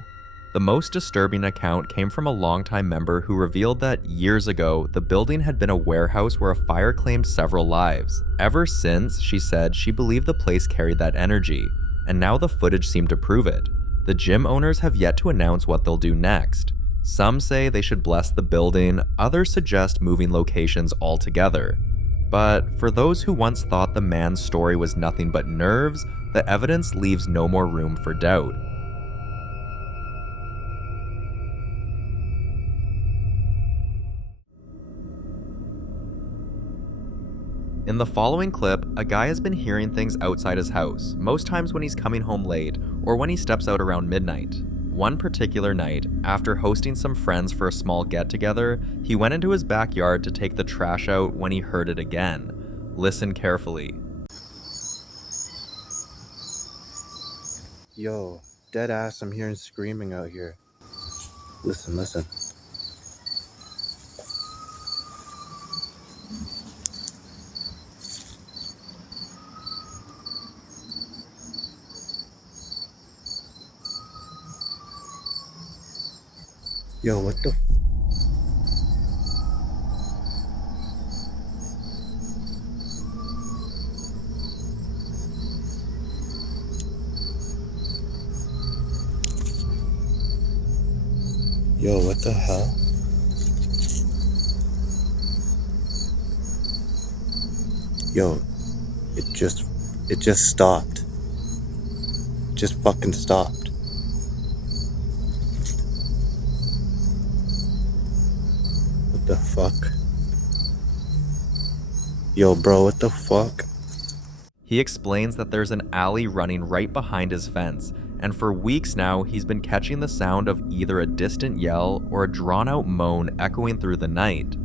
The most disturbing account came from a longtime member who revealed that years ago, the building had been a warehouse where a fire claimed several lives. Ever since, she said, she believed the place carried that energy, and now the footage seemed to prove it. The gym owners have yet to announce what they'll do next. Some say they should bless the building, others suggest moving locations altogether. But for those who once thought the man's story was nothing but nerves, the evidence leaves no more room for doubt. In the following clip, a guy has been hearing things outside his house, most times when he's coming home late or when he steps out around midnight. One particular night, after hosting some friends for a small get-together, he went into his backyard to take the trash out when he heard it again. Listen carefully. Yo, dead ass, I'm hearing screaming out here. Listen. Yo, what the? Yo, what the hell? Yo, it just stopped. Just fucking stopped. What the fuck? Yo, bro, what the fuck? He explains that there's an alley running right behind his fence, and for weeks now he's been catching the sound of either a distant yell or a drawn-out moan echoing through the night.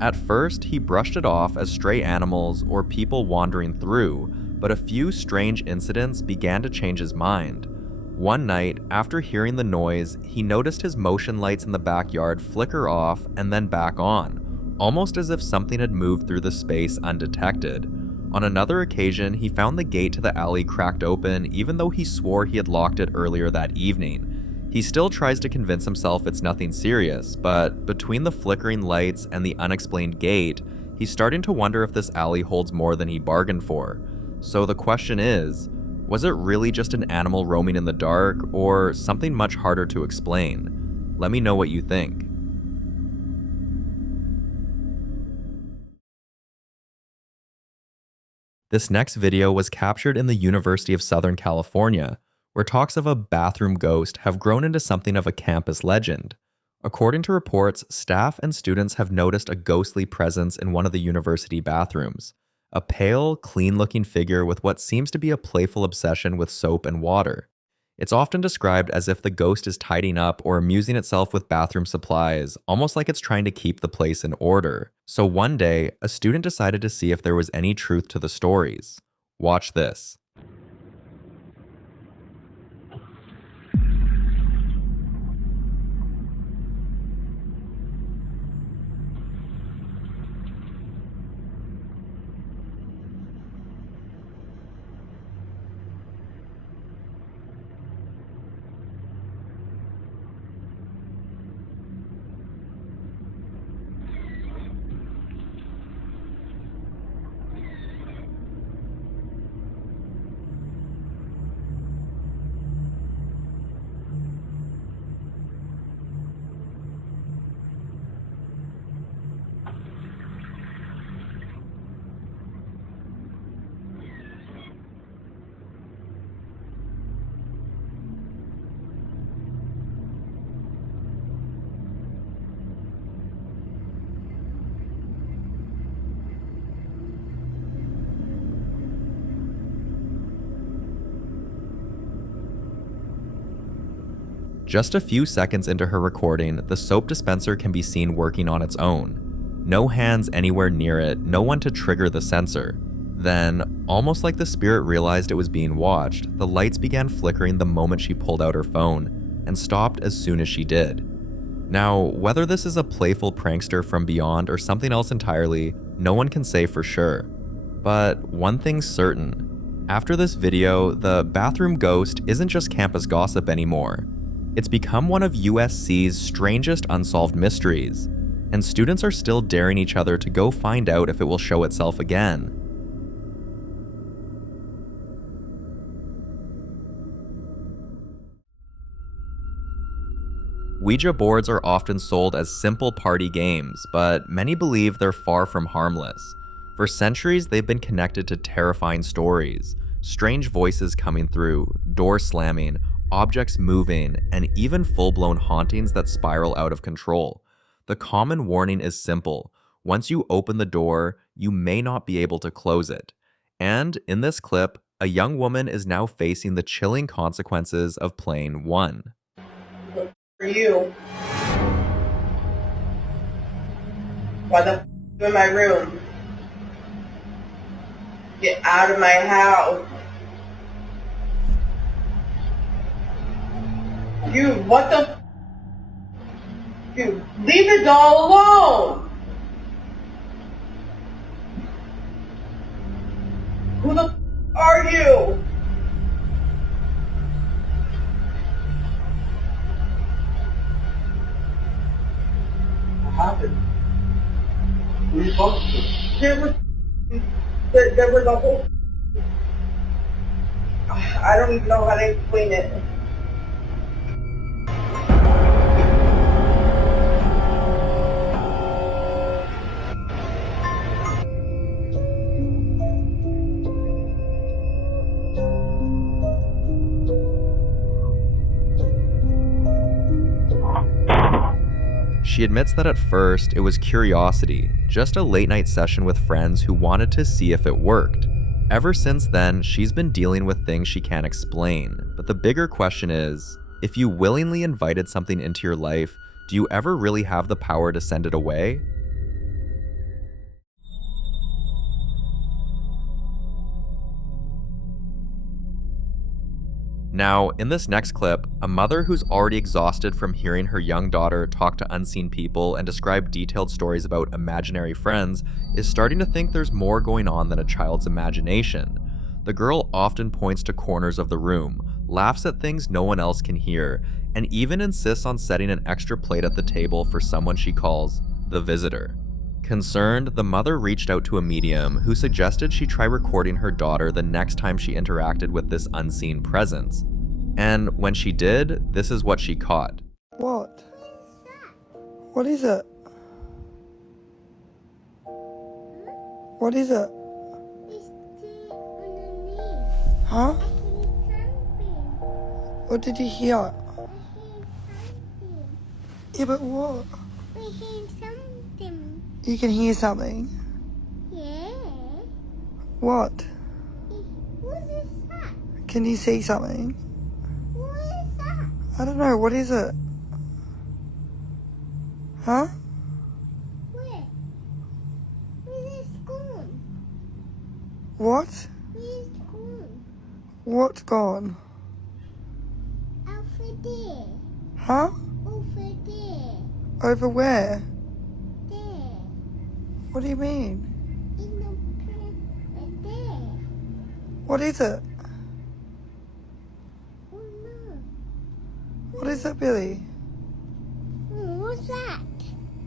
At first, he brushed it off as stray animals or people wandering through, but a few strange incidents began to change his mind. One night, after hearing the noise, he noticed his motion lights in the backyard flicker off and then back on, almost as if something had moved through the space undetected. On another occasion, he found the gate to the alley cracked open even though he swore he had locked it earlier that evening. He still tries to convince himself it's nothing serious, but between the flickering lights and the unexplained gate, he's starting to wonder if this alley holds more than he bargained for. So the question is, was it really just an animal roaming in the dark, or something much harder to explain? Let me know what you think. This next video was captured in the University of Southern California, where talks of a bathroom ghost have grown into something of a campus legend. According to reports, staff and students have noticed a ghostly presence in one of the university bathrooms. A pale, clean-looking figure with what seems to be a playful obsession with soap and water. It's often described as if the ghost is tidying up or amusing itself with bathroom supplies, almost like it's trying to keep the place in order. So one day, a student decided to see if there was any truth to the stories. Watch this. Just a few seconds into her recording, the soap dispenser can be seen working on its own. No hands anywhere near it, no one to trigger the sensor. Then, almost like the spirit realized it was being watched, the lights began flickering the moment she pulled out her phone, and stopped as soon as she did. Now, whether this is a playful prankster from beyond or something else entirely, no one can say for sure. But one thing's certain. After this video, the bathroom ghost isn't just campus gossip anymore. It's become one of USC's strangest unsolved mysteries, and students are still daring each other to go find out if it will show itself again. Ouija boards are often sold as simple party games, but many believe they're far from harmless. For centuries, they've been connected to terrifying stories, strange voices coming through, doors slamming, objects moving, and even full-blown hauntings that spiral out of control. The common warning is simple. Once you open the door, you may not be able to close it. And in this clip, a young woman is now facing the chilling consequences of playing one. For you. Why the f*** you in my room? Get out of my house. Dude, what the f***? Dude, leave the doll alone! Who the f*** are you? What happened? Who are you talking to? There was a whole... I don't even know how to explain it. She admits that at first, it was curiosity, just a late-night session with friends who wanted to see if it worked. Ever since then, she's been dealing with things she can't explain, but the bigger question is, if you willingly invited something into your life, do you ever really have the power to send it away? Now, in this next clip, a mother who's already exhausted from hearing her young daughter talk to unseen people and describe detailed stories about imaginary friends is starting to think there's more going on than a child's imagination. The girl often points to corners of the room, laughs at things no one else can hear, and even insists on setting an extra plate at the table for someone she calls the visitor. Concerned, the mother reached out to a medium who suggested she try recording her daughter the next time she interacted with this unseen presence. And when she did, this is what she caught. What? What is it? What is it? It's Huh? I hear something. What did you hear? I hear something. Yeah, but what? I hear something. You can hear something. Yeah. What? What is that? Can you see something? What is that? I don't know. What is it? Huh? Where? Where is gone? What? Where is gone? What's gone? Over there. Huh? Over there. Over where? There. What do you mean? In the right there. What is it? Oh no. What is it, Billy? What's that?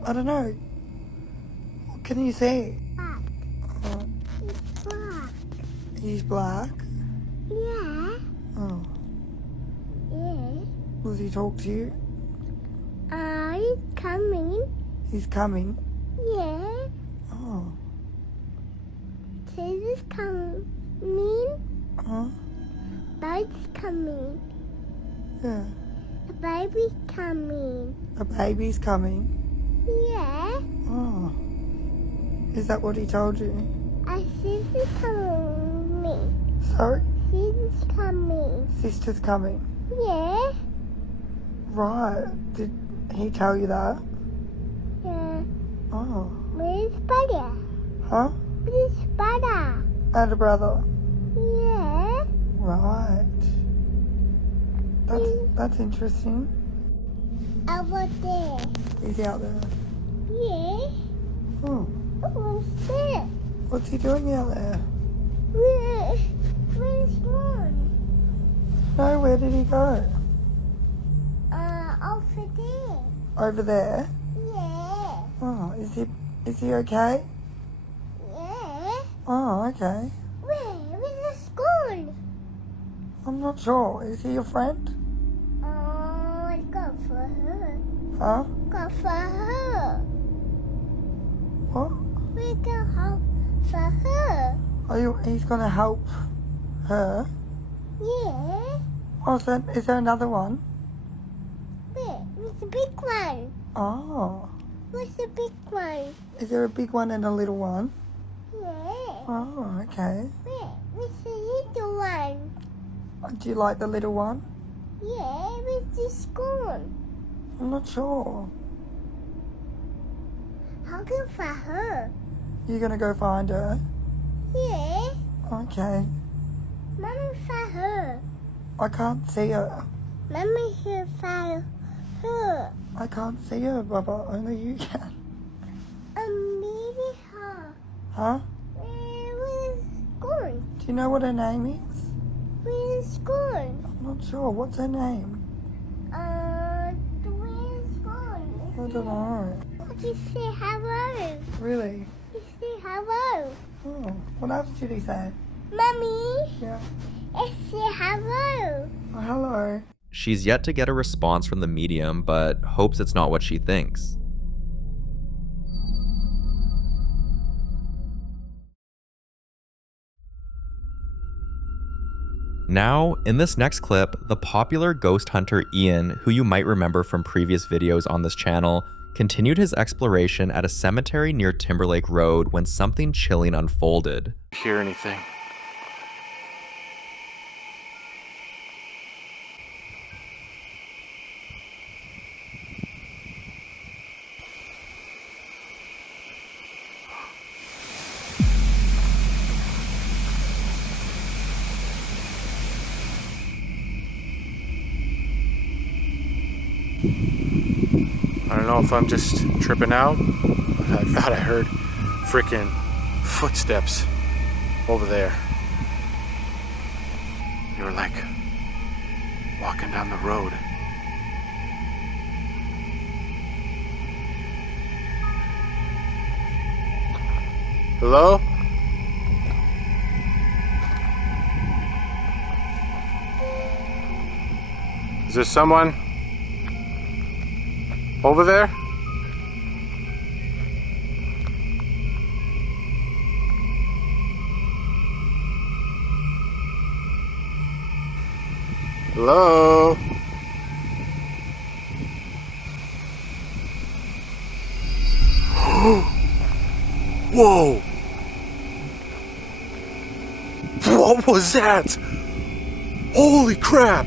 I don't know. What can you see? Black. Oh, It's black. he's black. Yeah. Oh, Yeah. does he talk to you? It's coming. He's coming. Yeah. Oh, This is coming. huh? Bird's coming. Yeah. A baby's coming. A baby's coming. Yeah. Oh, is that what he told you? A sister's coming. Sorry? Sister's coming. Sister's coming. Yeah. Right. Did he tell you that? Yeah. Oh. Where's Butter? Huh? Where's Butter? And a brother. Yeah. Right. That's interesting. Over there. He's out there. Yeah. Oh. What's that? What's he doing out there? Where's one? No, where did he go? Over there. Over there? Yeah. Oh, is he okay? Yeah. Oh, okay. Where's the school? I'm not sure. Is he your friend? Go for her. Huh? Go for her. What? We go help for her. He's gonna help her? Yeah. Oh, so is there another one? Where's the big one? Oh. What's the big one? Is there a big one and a little one? Yeah. Oh, okay. Where's the little one? Do you like the little one? Yeah, where's the school? I'm not sure. I'll go for her. You're gonna go find her? Yeah. Okay. Mommy for her. I can't see her. Mommy here for her. I can't see her, Baba. Only you can. Maybe her. Huh? Where's school? Do you know what her name is? Where's school? I'm not sure. What's her name? Where's school? I don't know. She say hello. Really? She say hello. Oh, what else did he say? Mommy. Yeah. It say hello. Oh, hello. She's yet to get a response from the medium, but hopes it's not what she thinks. Now, in this next clip, the popular ghost hunter Ian, who you might remember from previous videos on this channel, continued his exploration at a cemetery near Timberlake Road when something chilling unfolded. Hear anything? I don't know if I'm just tripping out. I thought I heard freaking footsteps over there. They were like walking down the road. Hello? Is there someone over there? Hello? Whoa! What was that? Holy crap!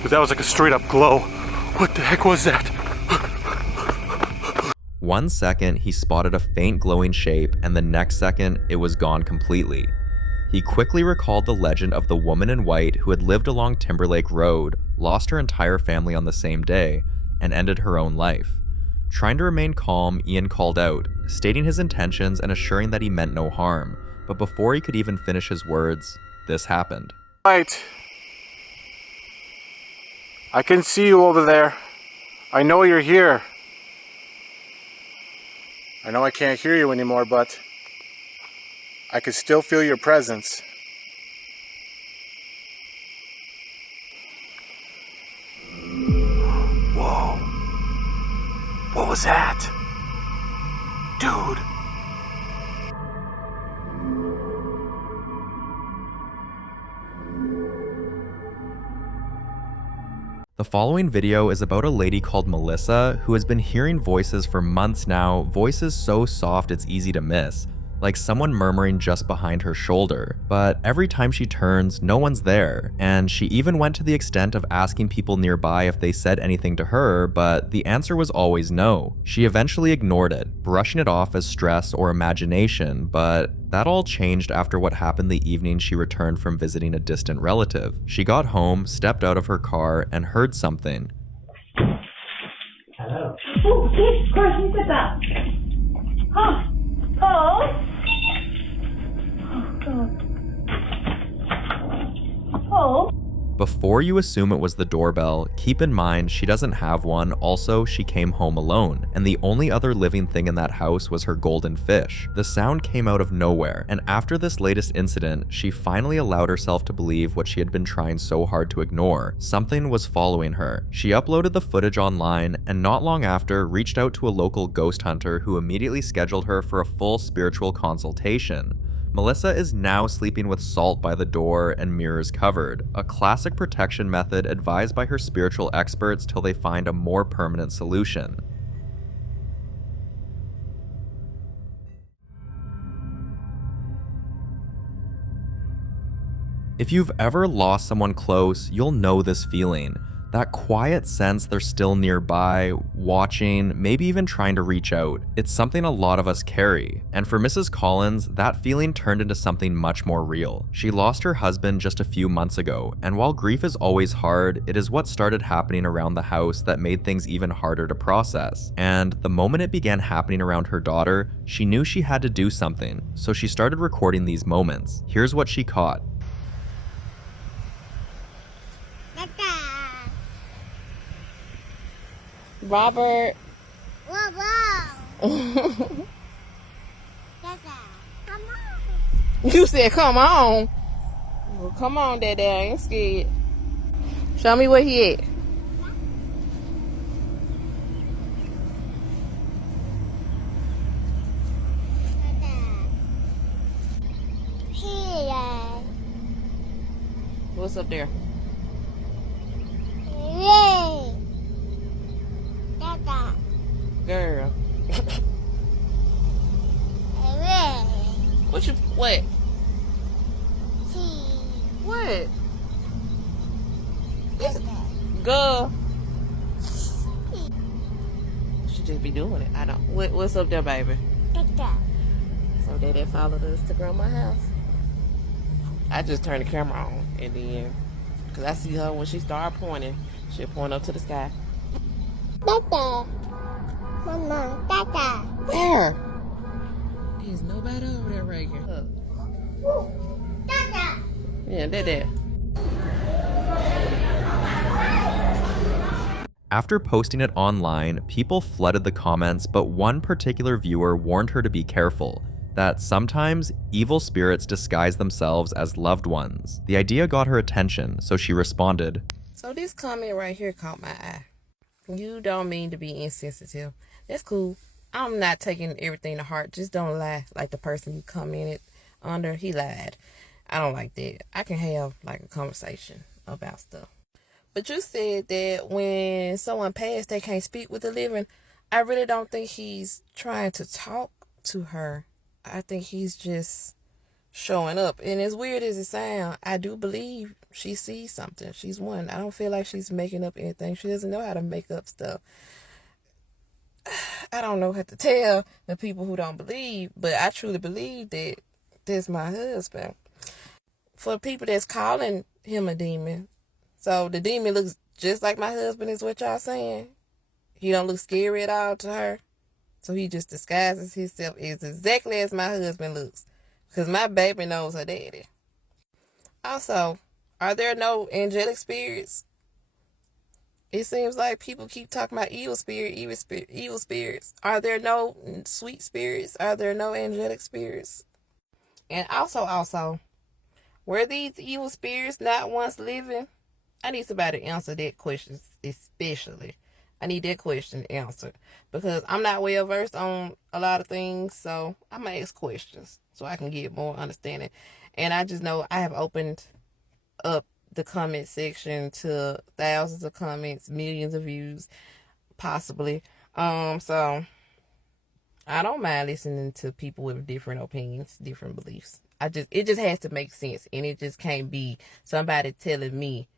But that was like a straight up glow. What the heck was that? 1 second, he spotted a faint glowing shape, and the next second, it was gone completely. He quickly recalled the legend of the woman in white who had lived along Timberlake Road, lost her entire family on the same day, and ended her own life. Trying to remain calm, Ian called out, stating his intentions and assuring that he meant no harm. But before he could even finish his words, this happened. Right. I can see you over there. I know you're here. I know I can't hear you anymore, but I can still feel your presence. Whoa. What was that? Dude. The following video is about a lady called Melissa who has been hearing voices for months now, voices so soft it's easy to miss, like someone murmuring just behind her shoulder. But every time she turns, no one's there, and she even went to the extent of asking people nearby if they said anything to her, but the answer was always no. She eventually ignored it, brushing it off as stress or imagination, but that all changed after what happened the evening she returned from visiting a distant relative. She got home, stepped out of her car, and heard something. Hello. Oh, Jesus Christ, who said that? Huh? Oh? Oh, God. Oh? Before you assume it was the doorbell, keep in mind she doesn't have one. Also, she came home alone, and the only other living thing in that house was her golden fish. The sound came out of nowhere, and after this latest incident, she finally allowed herself to believe what she had been trying so hard to ignore. Something was following her. She uploaded the footage online, and not long after, reached out to a local ghost hunter who immediately scheduled her for a full spiritual consultation. Melissa is now sleeping with salt by the door and mirrors covered, a classic protection method advised by her spiritual experts till they find a more permanent solution. If you've ever lost someone close, you'll know this feeling. That quiet sense they're still nearby, watching, maybe even trying to reach out. It's something a lot of us carry. And for Mrs. Collins, that feeling turned into something much more real. She lost her husband just a few months ago, and while grief is always hard, it is what started happening around the house that made things even harder to process. And the moment it began happening around her daughter, she knew she had to do something, so she started recording these moments. Here's what she caught. Robert. You said come on. Well, come on, Daddy. I ain't scared. Show me where he at. What's up there? Girl. What you, what? What? Girl. She just be doing it. I don't. What's up there, baby? So Daddy followed us to grandma's house. I just turned the camera on, and then, cause I see her when she started pointing, she'll point up to the sky. Dada. Mama, Dada. Where? There's nobody over there right here. Dada. Yeah, Dada. After posting it online, people flooded the comments, but one particular viewer warned her to be careful, that sometimes evil spirits disguise themselves as loved ones. The idea got her attention, so she responded, So this comment right here caught my eye. You don't mean to be insensitive. That's cool. I'm not taking everything to heart. Just don't lie like the person you commented under. He lied. I don't like that. I can have like a conversation about stuff. But you said that when someone passed, they can't speak with the living. I really don't think he's trying to talk to her. I think he's just showing up. And as weird as it sounds, I do believe she sees something. She's one. I don't feel like she's making up anything. She doesn't know how to make up stuff. I don't know what to tell the people who don't believe, but I truly believe that that's my husband. For people that's calling him a demon, so the demon looks just like my husband is what y'all saying? He don't look scary at all to her? So he just disguises himself as exactly as my husband looks. Because my baby knows her daddy. Also, are there no angelic spirits? It seems like people keep talking about evil spirits. Are there no sweet spirits? Are there no angelic spirits? And also, were these evil spirits not once living? I need somebody to answer that question, especially. I need that question answered because I'm not well versed on a lot of things, so I'm going to ask questions so I can get more understanding. And I just know I have opened up the comment section to thousands of comments, millions of views, possibly. So I don't mind listening to people with different opinions, different beliefs. It just has to make sense, and it just can't be somebody telling me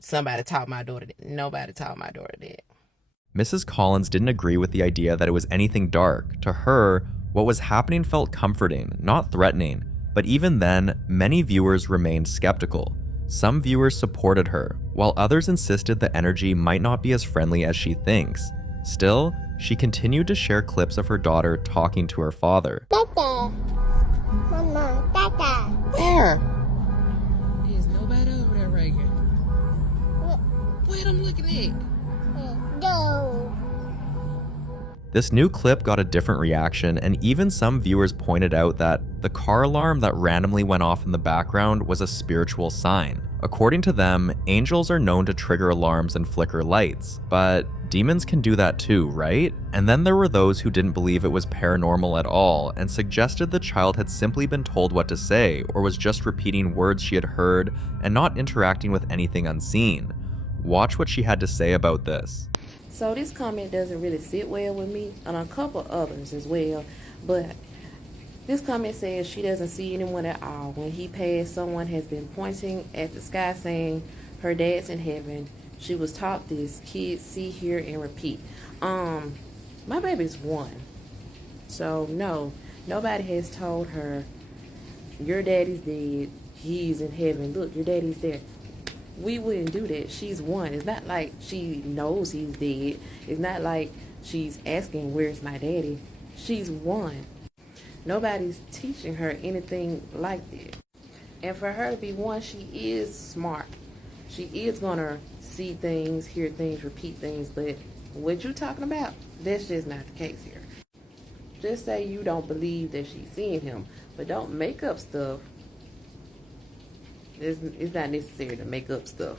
somebody taught my daughter that. Nobody taught my daughter that. Mrs. Collins didn't agree with the idea that it was anything dark. To her, what was happening felt comforting, not threatening. But even then, many viewers remained skeptical. Some viewers supported her, while others insisted the energy might not be as friendly as she thinks. Still, she continued to share clips of her daughter talking to her father. Tata. Mama, Tata. Where? There's nobody over there right here. What I'm looking at? Go. This new clip got a different reaction, and even some viewers pointed out that the car alarm that randomly went off in the background was a spiritual sign. According to them, angels are known to trigger alarms and flicker lights, but demons can do that too, right? And then there were those who didn't believe it was paranormal at all and suggested the child had simply been told what to say or was just repeating words she had heard and not interacting with anything unseen. Watch what she had to say about this. So this comment doesn't really sit well with me, and a couple others as well, but this comment says she doesn't see anyone at all. When he passed, someone has been pointing at the sky saying her dad's in heaven. She was taught this. Kids see, hear, and repeat. My baby's 1. So no, nobody has told her your daddy's dead, he's in heaven. Look, your daddy's there. We wouldn't do that. She's 1. It's not like she knows he's dead. It's not like she's asking, where's my daddy? She's 1. Nobody's teaching her anything like that. And for her to be 1, she is smart. She is going to see things, hear things, repeat things. But what you talking about, that's just not the case here. Just say you don't believe that she's seeing him. But don't make up stuff. It's not necessary to make up stuff.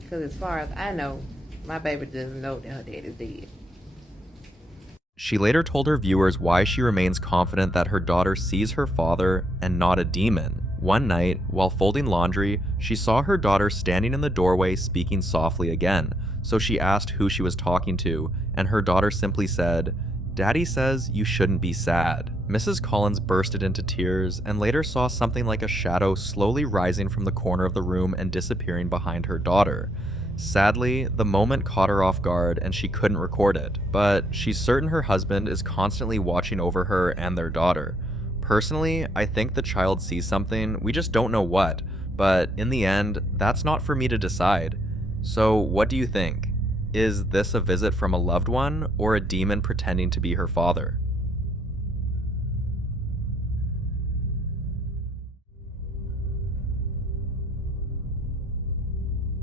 Because as far as I know, my baby doesn't know that her dad is dead. She later told her viewers why she remains confident that her daughter sees her father and not a demon. One night, while folding laundry, she saw her daughter standing in the doorway speaking softly again, so she asked who she was talking to, and her daughter simply said, "Daddy says you shouldn't be sad." Mrs. Collins bursted into tears and later saw something like a shadow slowly rising from the corner of the room and disappearing behind her daughter. Sadly, the moment caught her off guard and she couldn't record it, but she's certain her husband is constantly watching over her and their daughter. Personally, I think the child sees something, we just don't know what, but in the end, that's not for me to decide. So what do you think? Is this a visit from a loved one or a demon pretending to be her father?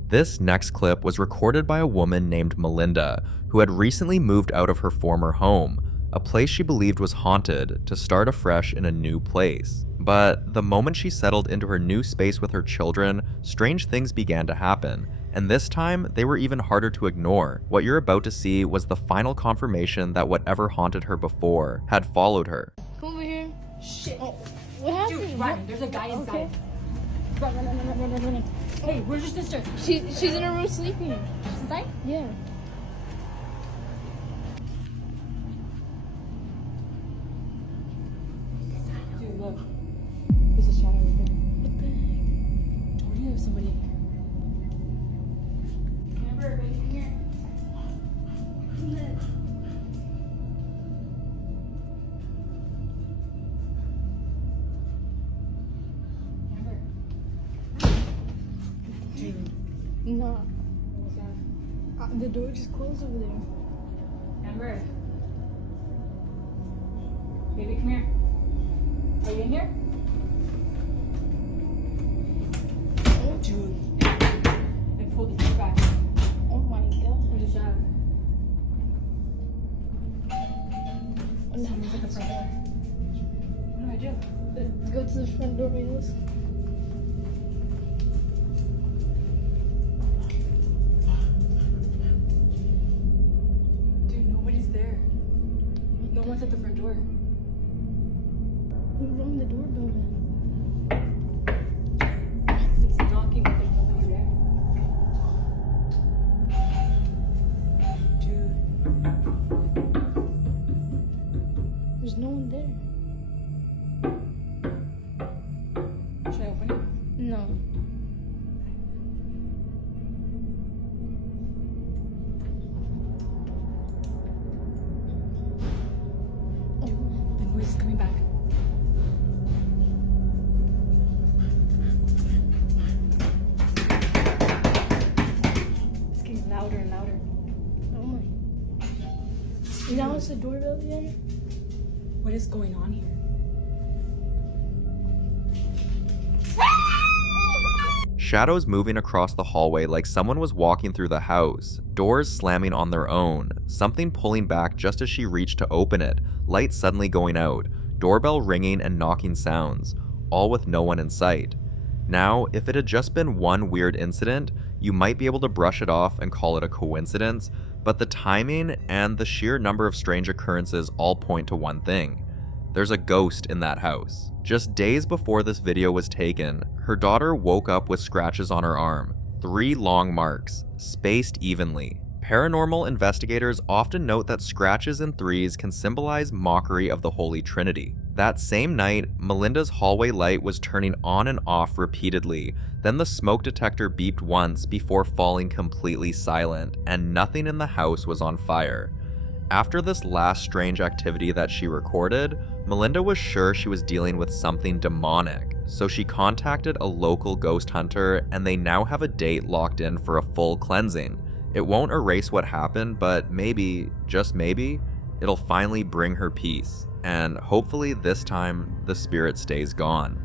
This next clip was recorded by a woman named Melinda, who had recently moved out of her former home, a place she believed was haunted, to start afresh in a new place. But the moment she settled into her new space with her children, strange things began to happen. And this time, they were even harder to ignore. What you're about to see was the final confirmation that whatever haunted her before had followed her. Come over here. Shit. Oh, what happened? Dude, run. There's a guy inside. Okay. Run. Hey, where's your sister? She's in her room sleeping. She's inside? Yeah. Dude, look. There's a shadow right there. What the heck? Told you there was somebody in here. Amber, wait in here. Amber. Dude. No. What was that? The door just closed over there. Amber. Baby, come here. Are you in here? Oh, dude. And pull the door back. Oh my god. What is that? Oh, no. Sounds like a front door. What do I do? Let's go to the front door, Milos. Dude, nobody's there. No one's at the front door. Who rang the doorbell then? It's knocking, but there's nobody there. Dude. There's no one there. Should I open it? No. The noise is coming back. It's getting louder and louder. Oh my. Now it's the doorbell again? What is going on here? Shadows moving across the hallway like someone was walking through the house, doors slamming on their own, something pulling back just as she reached to open it, lights suddenly going out, doorbell ringing and knocking sounds, all with no one in sight. Now, if it had just been one weird incident, you might be able to brush it off and call it a coincidence, but the timing and the sheer number of strange occurrences all point to one thing. There's a ghost in that house. Just days before this video was taken, her daughter woke up with scratches on her arm, 3 long marks, spaced evenly. Paranormal investigators often note that scratches in threes can symbolize mockery of the Holy Trinity. That same night, Melinda's hallway light was turning on and off repeatedly, then the smoke detector beeped once before falling completely silent, and nothing in the house was on fire. After this last strange activity that she recorded, Melinda was sure she was dealing with something demonic, so she contacted a local ghost hunter and they now have a date locked in for a full cleansing. It won't erase what happened, but maybe, just maybe, it'll finally bring her peace, and hopefully this time the spirit stays gone.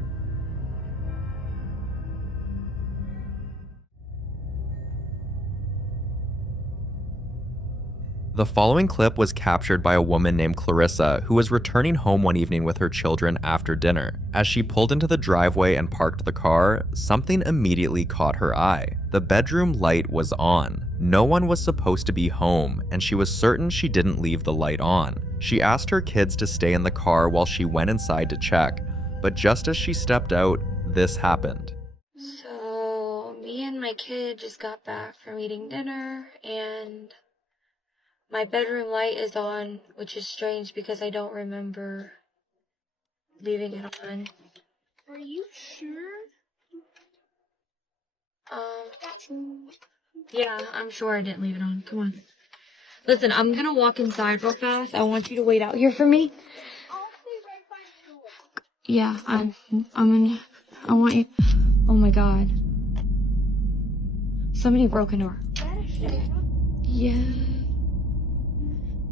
The following clip was captured by a woman named Clarissa who was returning home one evening with her children after dinner. As she pulled into the driveway and parked the car, something immediately caught her eye. The bedroom light was on. No one was supposed to be home, and she was certain she didn't leave the light on. She asked her kids to stay in the car while she went inside to check, but just as she stepped out, this happened. So, me and my kid just got back from eating dinner, and my bedroom light is on, which is strange because I don't remember leaving it on. Are you sure? Yeah, I'm sure I didn't leave it on. Come on. Listen, I'm gonna walk inside real fast. I want you to wait out here for me. Yeah, I want you. Oh my god. Somebody broke into our. Yeah.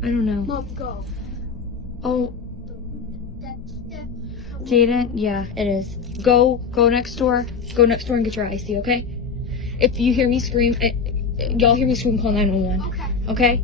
I don't know. Mom, go. Oh. Jaden, yeah, it is. Go next door. Go next door and get your icy, okay? If you hear me scream, y'all hear me scream, call 911. Okay?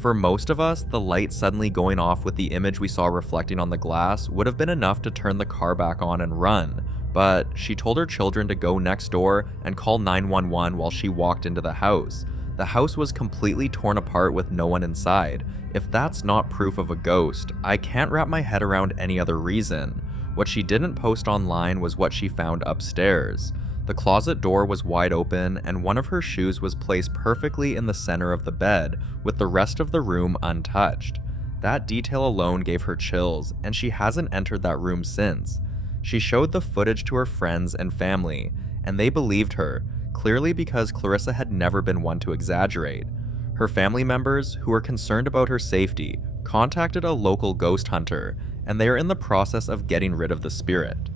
For most of us, the light suddenly going off with the image we saw reflecting on the glass would have been enough to turn the car back on and run, but she told her children to go next door and call 911 while she walked into the house. The house was completely torn apart with no one inside. If that's not proof of a ghost, I can't wrap my head around any other reason. What she didn't post online was what she found upstairs. The closet door was wide open and one of her shoes was placed perfectly in the center of the bed, with the rest of the room untouched. That detail alone gave her chills, and she hasn't entered that room since. She showed the footage to her friends and family, and they believed her, clearly because Clarissa had never been one to exaggerate. Her family members, who were concerned about her safety, contacted a local ghost hunter, and they are in the process of getting rid of the spirit.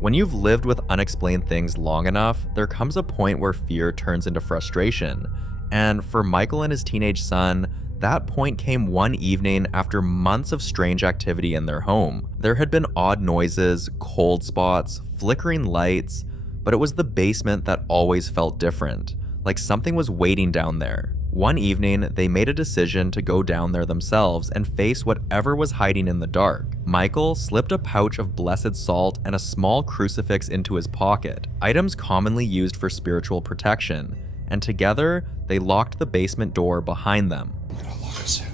When you've lived with unexplained things long enough, there comes a point where fear turns into frustration. And for Michael and his teenage son, that point came one evening after months of strange activity in their home. There had been odd noises, cold spots, flickering lights, but it was the basement that always felt different, like something was waiting down there. One evening, they made a decision to go down there themselves and face whatever was hiding in the dark. Michael slipped a pouch of blessed salt and a small crucifix into his pocket, items commonly used for spiritual protection, and together, they locked the basement door behind them. I'm gonna lock us in.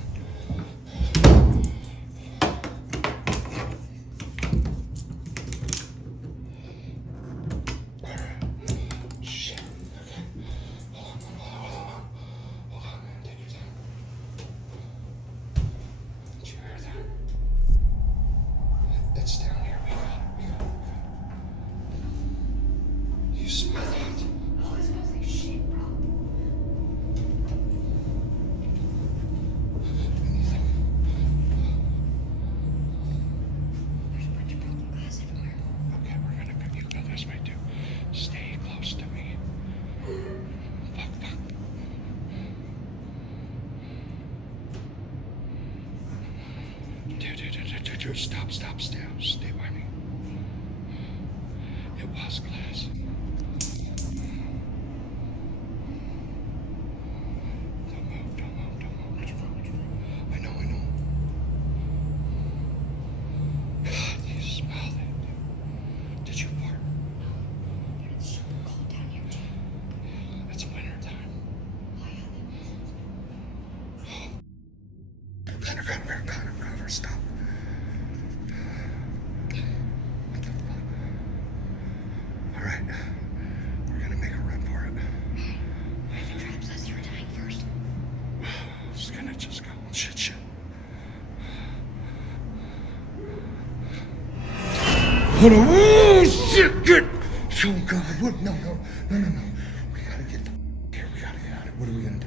Shit. Okay. Hold on. Take your time. Did you hear that? It's down here. We got it. You smell that? Oh, it smells like shit, bro. Dude, stop, stay by me. It was glass. Don't move. Where'd you fall? I know. God, you smell that. Did you fart? No, but it's super cold down here too. It's winter time. Cover, stop. What the fuck? Alright. We're gonna make a run for it. If it traps us, you're dying first. It's gonna just go. Shit. Hold on. Oh, shit, good. Oh, God. What? No. We gotta get the here. We gotta get out of it. What are we gonna do?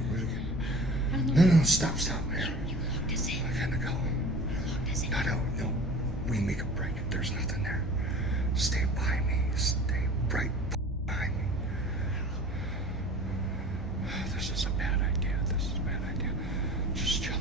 No, stop, man. You locked us in. I gotta go. You locked us in. No. We make a break. There's nothing there. Stay by me. Stay right behind me. This is a bad idea. Just chill out.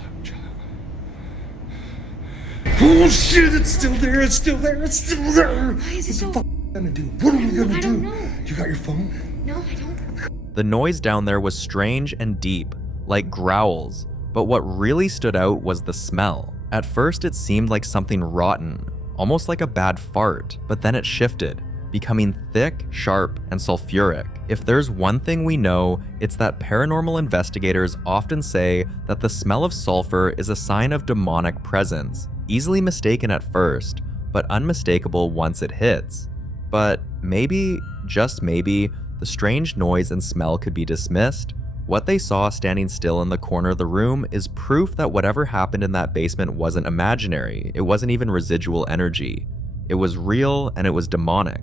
Oh shit, it's still there. Why is it so... What the fuck are we gonna do? What are we gonna do? I don't know. You got your phone? No, I don't. The noise down there was strange and deep, like growls, but what really stood out was the smell. At first it seemed like something rotten, almost like a bad fart, but then it shifted, becoming thick, sharp, and sulfuric. If there's one thing we know, it's that paranormal investigators often say that the smell of sulfur is a sign of demonic presence, easily mistaken at first, but unmistakable once it hits. But maybe, just maybe, the strange noise and smell could be dismissed. What they saw standing still in the corner of the room is proof that whatever happened in that basement wasn't imaginary. It wasn't even residual energy. It was real and it was demonic.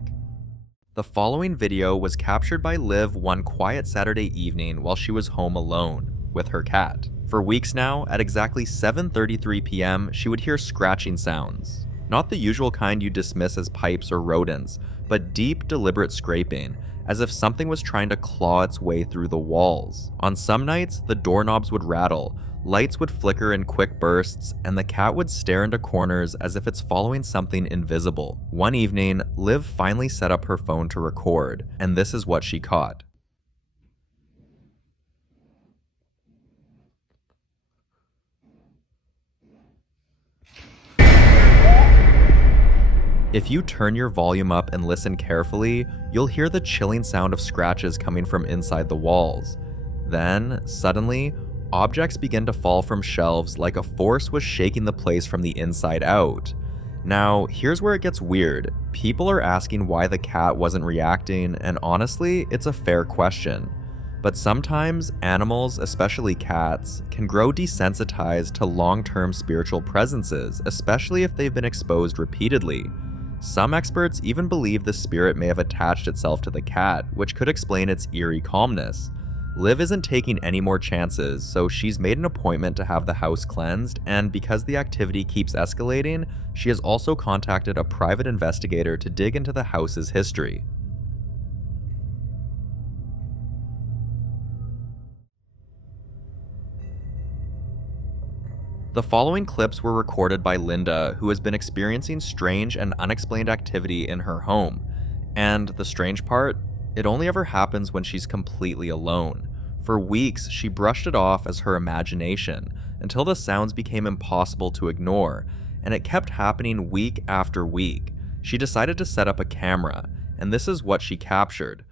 The following video was captured by Liv one quiet Saturday evening while she was home alone with her cat. For weeks now, at exactly 7:33 p.m., she would hear scratching sounds. Not the usual kind you dismiss as pipes or rodents, but deep, deliberate scraping, as if something was trying to claw its way through the walls. On some nights, the doorknobs would rattle, lights would flicker in quick bursts, and the cat would stare into corners as if it's following something invisible. One evening, Liv finally set up her phone to record, and this is what she caught. If you turn your volume up and listen carefully, you'll hear the chilling sound of scratches coming from inside the walls. Then, suddenly, objects begin to fall from shelves like a force was shaking the place from the inside out. Now, here's where it gets weird. People are asking why the cat wasn't reacting, and honestly, it's a fair question. But sometimes animals, especially cats, can grow desensitized to long-term spiritual presences, especially if they've been exposed repeatedly. Some experts even believe the spirit may have attached itself to the cat, which could explain its eerie calmness. Liv isn't taking any more chances, so she's made an appointment to have the house cleansed, and because the activity keeps escalating, she has also contacted a private investigator to dig into the house's history. The following clips were recorded by Linda, who has been experiencing strange and unexplained activity in her home. And the strange part? It only ever happens when she's completely alone. For weeks, she brushed it off as her imagination, until the sounds became impossible to ignore, and it kept happening week after week. She decided to set up a camera, and this is what she captured.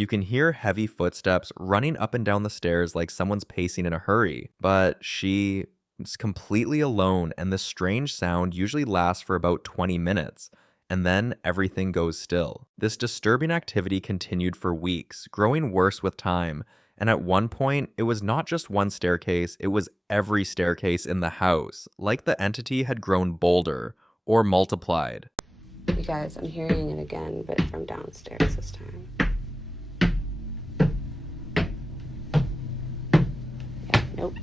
You can hear heavy footsteps running up and down the stairs like someone's pacing in a hurry, but she is completely alone, and this strange sound usually lasts for about 20 minutes, and then everything goes still. This disturbing activity continued for weeks, growing worse with time, and at one point, it was not just one staircase, it was every staircase in the house, like the entity had grown bolder or multiplied. You guys, I'm hearing it again, but from downstairs this time. Nope.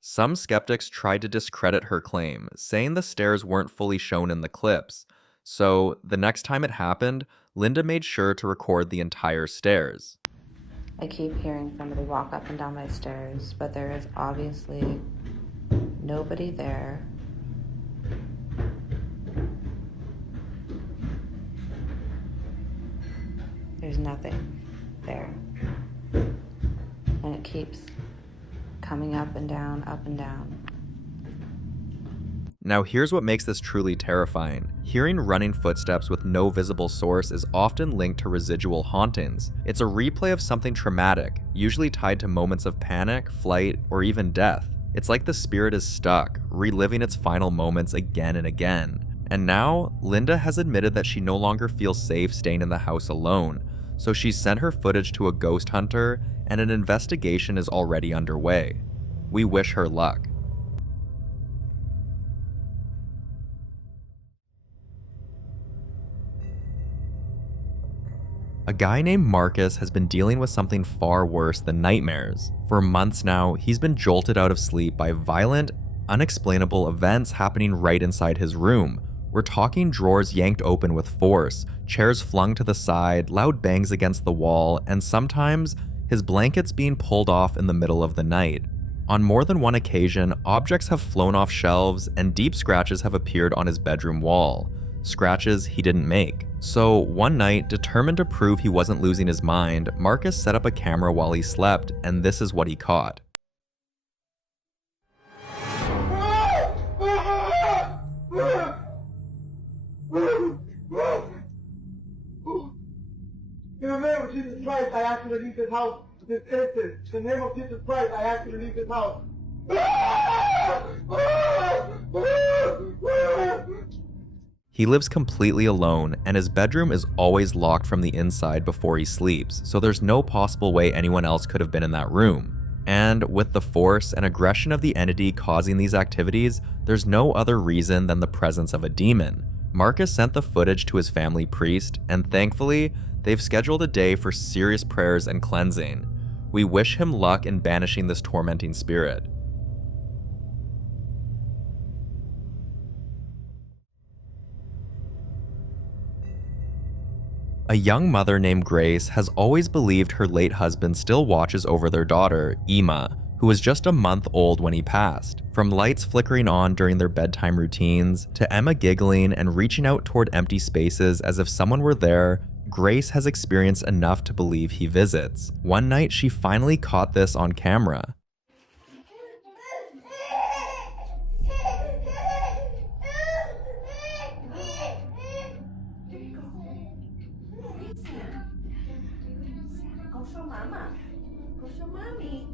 Some skeptics tried to discredit her claim, saying the stairs weren't fully shown in the clips. So, the next time it happened, Linda made sure to record the entire stairs. I keep hearing somebody walk up and down my stairs, but there is obviously nobody there. There's nothing there. And it keeps coming up and down, up and down. Now here's what makes this truly terrifying. Hearing running footsteps with no visible source is often linked to residual hauntings. It's a replay of something traumatic, usually tied to moments of panic, flight, or even death. It's like the spirit is stuck, reliving its final moments again and again. And now, Linda has admitted that she no longer feels safe staying in the house alone, so she's sent her footage to a ghost hunter, and an investigation is already underway. We wish her luck. A guy named Marcus has been dealing with something far worse than nightmares. For months now, he's been jolted out of sleep by violent, unexplainable events happening right inside his room. We're talking drawers yanked open with force, chairs flung to the side, loud bangs against the wall, and sometimes his blankets being pulled off in the middle of the night. On more than one occasion, objects have flown off shelves and deep scratches have appeared on his bedroom wall. Scratches he didn't make. So one night, determined to prove he wasn't losing his mind, Marcus set up a camera while he slept, and this is what he caught. In the name of Jesus Christ, I ask you to leave this house this instant. In the name of Jesus Christ, I ask you to leave this house. He lives completely alone, and his bedroom is always locked from the inside before he sleeps, so there's no possible way anyone else could have been in that room. And with the force and aggression of the entity causing these activities, there's no other reason than the presence of a demon. Marcus sent the footage to his family priest, and thankfully, they've scheduled a day for serious prayers and cleansing. We wish him luck in banishing this tormenting spirit. A young mother named Grace has always believed her late husband still watches over their daughter, Emma, who was just a month old when he passed. From lights flickering on during their bedtime routines, to Emma giggling and reaching out toward empty spaces as if someone were there, Grace has experienced enough to believe he visits. One night, she finally caught this on camera. Go show mama. Go show mommy.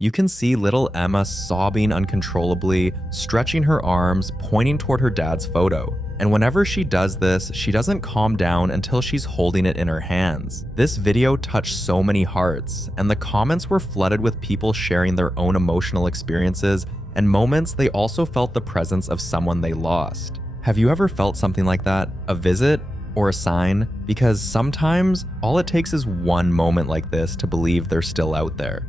You can see little Emma sobbing uncontrollably, stretching her arms, pointing toward her dad's photo. And whenever she does this, she doesn't calm down until she's holding it in her hands. This video touched so many hearts, and the comments were flooded with people sharing their own emotional experiences and moments they also felt the presence of someone they lost. Have you ever felt something like that? A visit? Or a sign? Because sometimes all it takes is one moment like this to believe they're still out there.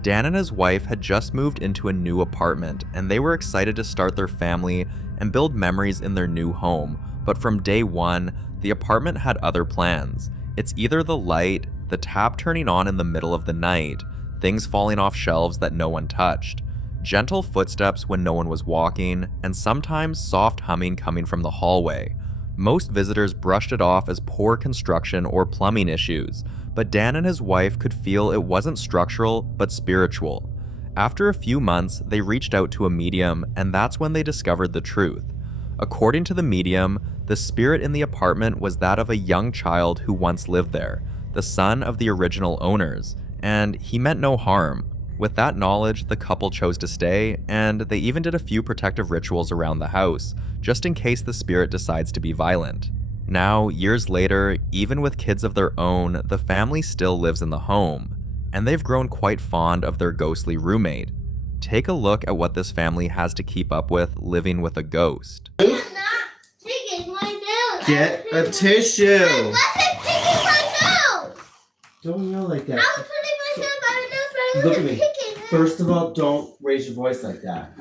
Dan and his wife had just moved into a new apartment, and they were excited to start their family and build memories in their new home. But from day one, the apartment had other plans. It's either the light, the tap turning on in the middle of the night, things falling off shelves that no one touched, gentle footsteps when no one was walking, and sometimes soft humming coming from the hallway. Most visitors brushed it off as poor construction or plumbing issues, but Dan and his wife could feel it wasn't structural, but spiritual. After a few months, they reached out to a medium, and that's when they discovered the truth. According to the medium, the spirit in the apartment was that of a young child who once lived there, the son of the original owners, and he meant no harm. With that knowledge, the couple chose to stay, and they even did a few protective rituals around the house, just in case the spirit decides to be violent. Now, years later, even with kids of their own, the family still lives in the home, and they've grown quite fond of their ghostly roommate. Take a look at what this family has to keep up with living with a ghost. Get a tissue! I wasn't picking my nose! Don't yell like that. I was putting myself on my nose, but I Look at wasn't me. picking it. First of all, don't raise your voice like that.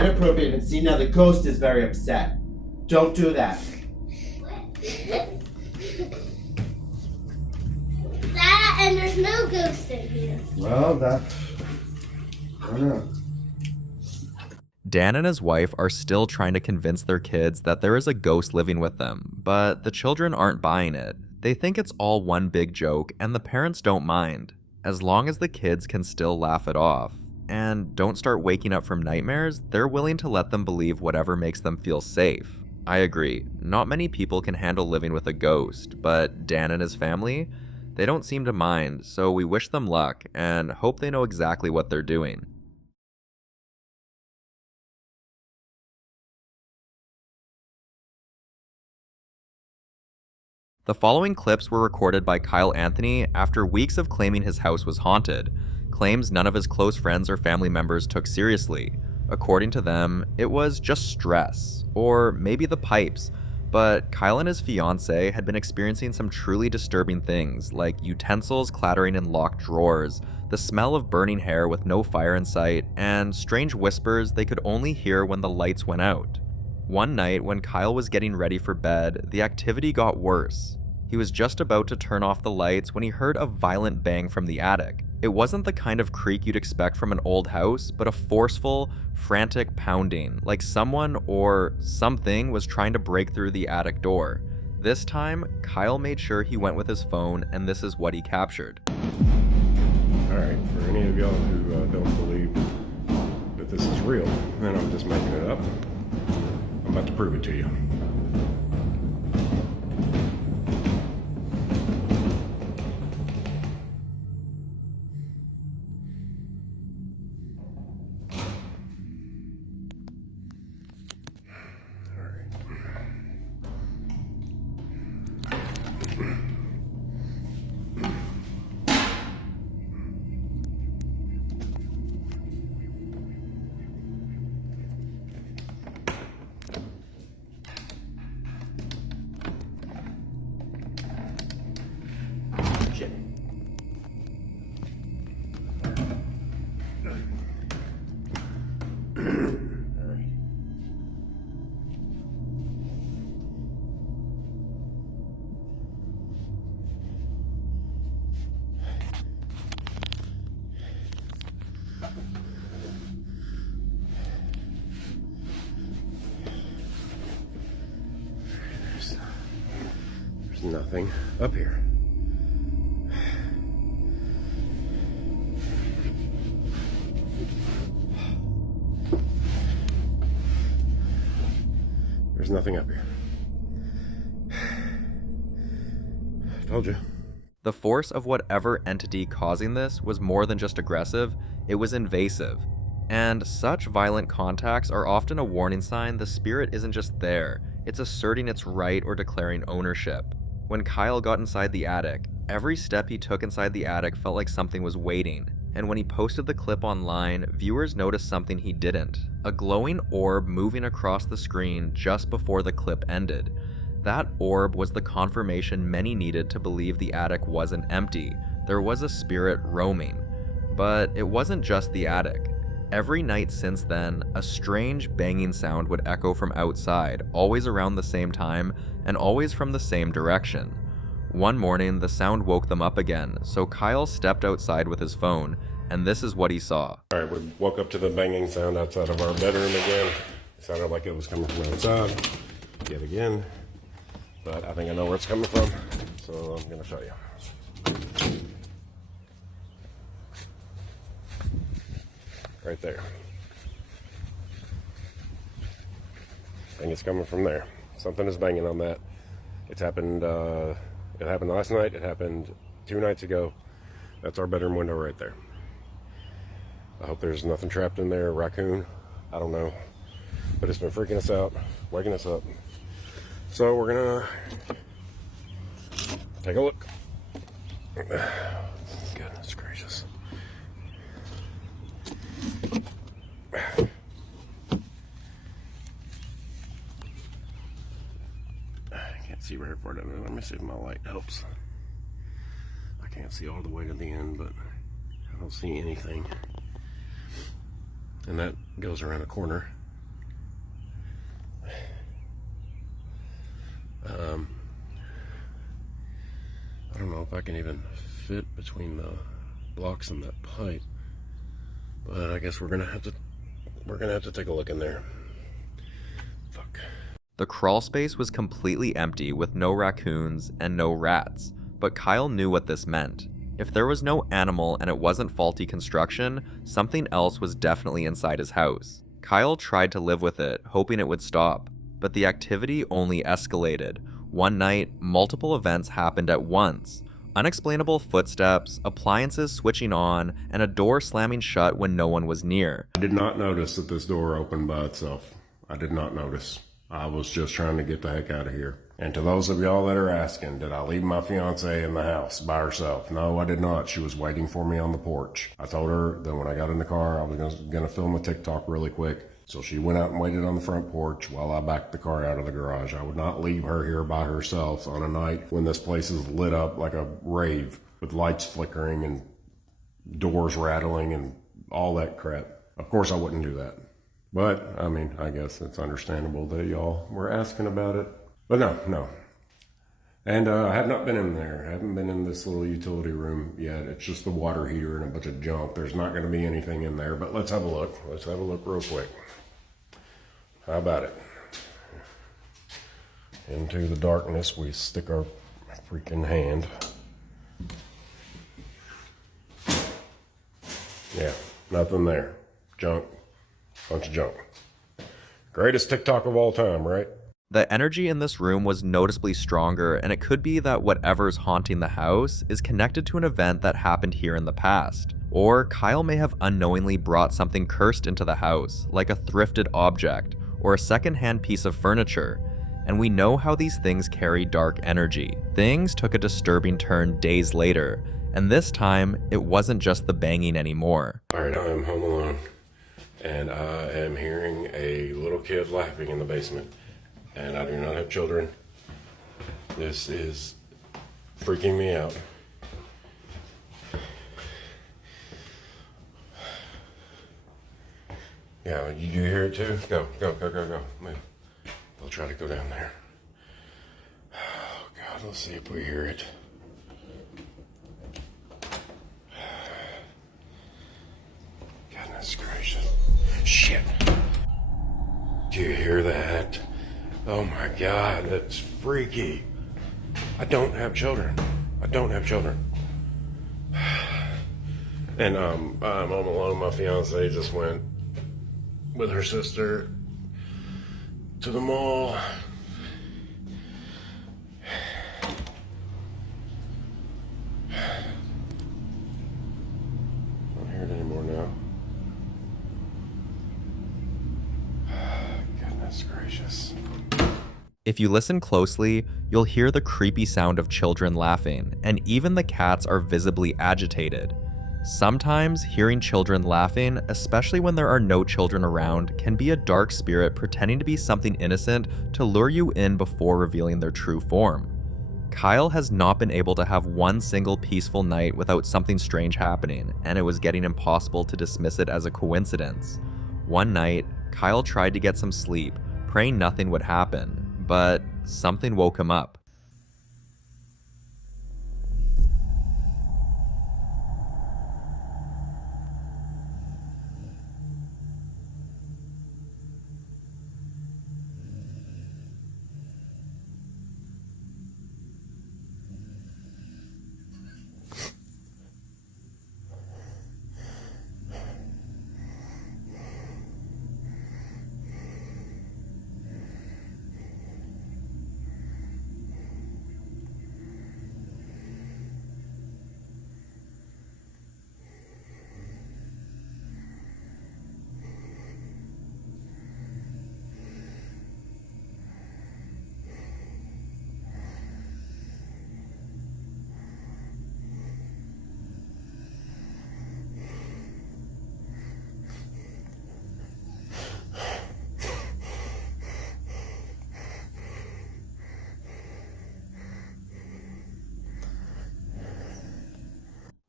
Inappropriate. And see, now the ghost is very upset. Don't do that. That, and there's no ghost in here. Well, I don't know. Dan and his wife are still trying to convince their kids that there is a ghost living with them, but the children aren't buying it. They think it's all one big joke, and the parents don't mind, as long as the kids can still laugh it off. And don't start waking up from nightmares, they're willing to let them believe whatever makes them feel safe. I agree, not many people can handle living with a ghost, but Dan and his family, they don't seem to mind, so we wish them luck and hope they know exactly what they're doing. The following clips were recorded by Kyle Anthony after weeks of claiming his house was haunted, claims none of his close friends or family members took seriously. According to them, it was just stress, or maybe the pipes, but Kyle and his fiancée had been experiencing some truly disturbing things, like utensils clattering in locked drawers, the smell of burning hair with no fire in sight, and strange whispers they could only hear when the lights went out. One night, when Kyle was getting ready for bed, the activity got worse. He was just about to turn off the lights when he heard a violent bang from the attic. It wasn't the kind of creak you'd expect from an old house, but a forceful, frantic pounding, like someone or something was trying to break through the attic door. This time, Kyle made sure he went with his phone, and this is what he captured. Alright, for any of y'all who don't believe that this is real, then I'm just making it up. I'm about to prove it to you. There's nothing up here. There's nothing up here. Told you. The force of whatever entity causing this was more than just aggressive, it was invasive. And such violent contacts are often a warning sign the spirit isn't just there, it's asserting its right or declaring ownership. When Kyle got inside the attic, every step he took inside the attic felt like something was waiting. And when he posted the clip online, viewers noticed something he didn't. A glowing orb moving across the screen just before the clip ended. That orb was the confirmation many needed to believe the attic wasn't empty. There was a spirit roaming. But it wasn't just the attic. Every night since then, a strange banging sound would echo from outside, always around the same time, and always from the same direction. One morning, the sound woke them up again, so Kyle stepped outside with his phone, and this is what he saw. Alright, we woke up to the banging sound outside of our bedroom again. It sounded like it was coming from outside, yet again. But I think I know where it's coming from, so I'm going to show you. Right there. I think it's coming from there. Something is banging on that. It's happened, it happened last night, it happened 2 nights ago. That's our bedroom window right there. I hope there's nothing trapped in there, raccoon, I don't know. But it's been freaking us out, waking us up. So we're gonna take a look. Goodness gracious. I can't see very far down there. Let me see if my light helps. I can't see all the way to the end, but I don't see anything. And that goes around a corner. I don't know if I can even fit between the blocks and that pipe, but I guess we're gonna have to take a look in there. Fuck. The crawl space was completely empty with no raccoons and no rats, but Kyle knew what this meant. If there was no animal and it wasn't faulty construction, something else was definitely inside his house. Kyle tried to live with it, hoping it would stop, but the activity only escalated. One night, multiple events happened at once. Unexplainable footsteps, appliances switching on, and a door slamming shut when no one was near. I did not notice that this door opened by itself. I did not notice. I was just trying to get the heck out of here. And to those of y'all that are asking, did I leave my fiance in the house by herself? No, I did not. She was waiting for me on the porch. I told her that when I got in the car, I was gonna film a TikTok really quick. So she went out and waited on the front porch while I backed the car out of the garage. I would not leave her here by herself on a night when this place is lit up like a rave with lights flickering and doors rattling and all that crap. Of course I wouldn't do that. But, I mean, I guess it's understandable that y'all were asking about it. But no. And I have not been in there. I haven't been in this little utility room yet. It's just the water heater and a bunch of junk. There's not going to be anything in there, but let's have a look. Let's have a look real quick. How about it? Into the darkness we stick our freaking hand. Yeah, nothing there. Junk. Bunch of junk. Greatest TikTok of all time, right? The energy in this room was noticeably stronger, and it could be that whatever's haunting the house is connected to an event that happened here in the past. Or Kyle may have unknowingly brought something cursed into the house, like a thrifted object, or a secondhand piece of furniture. And we know how these things carry dark energy. Things took a disturbing turn days later, and this time, it wasn't just the banging anymore. Alright, I am home alone, and I am hearing a little kid laughing in the basement. And I do not have children. This is freaking me out. Yeah, you hear it too? Go. Move. We'll try to go down there. Oh God, let's see if we hear it. Goodness gracious. Shit. Do you hear that? Oh my God, that's freaky. I don't have children. I don't have children. And I'm home alone. My fiance just went with her sister to the mall. Don't hear it anymore now. Goodness gracious. If you listen closely, you'll hear the creepy sound of children laughing, and even the cats are visibly agitated. Sometimes, hearing children laughing, especially when there are no children around, can be a dark spirit pretending to be something innocent to lure you in before revealing their true form. Kyle has not been able to have one single peaceful night without something strange happening, and it was getting impossible to dismiss it as a coincidence. One night, Kyle tried to get some sleep, praying nothing would happen, but something woke him up.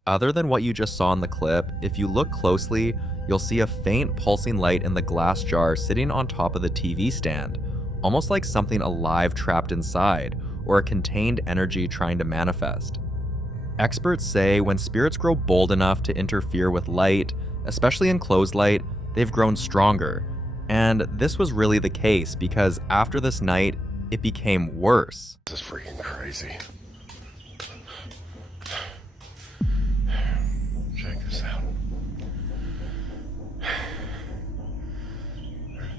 Other than what you just saw in the clip, if you look closely, you'll see a faint pulsing light in the glass jar sitting on top of the TV stand, almost like something alive trapped inside, or a contained energy trying to manifest. Experts say when spirits grow bold enough to interfere with light, especially enclosed light, they've grown stronger. And this was really the case because after this night, it became worse. This is freaking crazy. Check this out.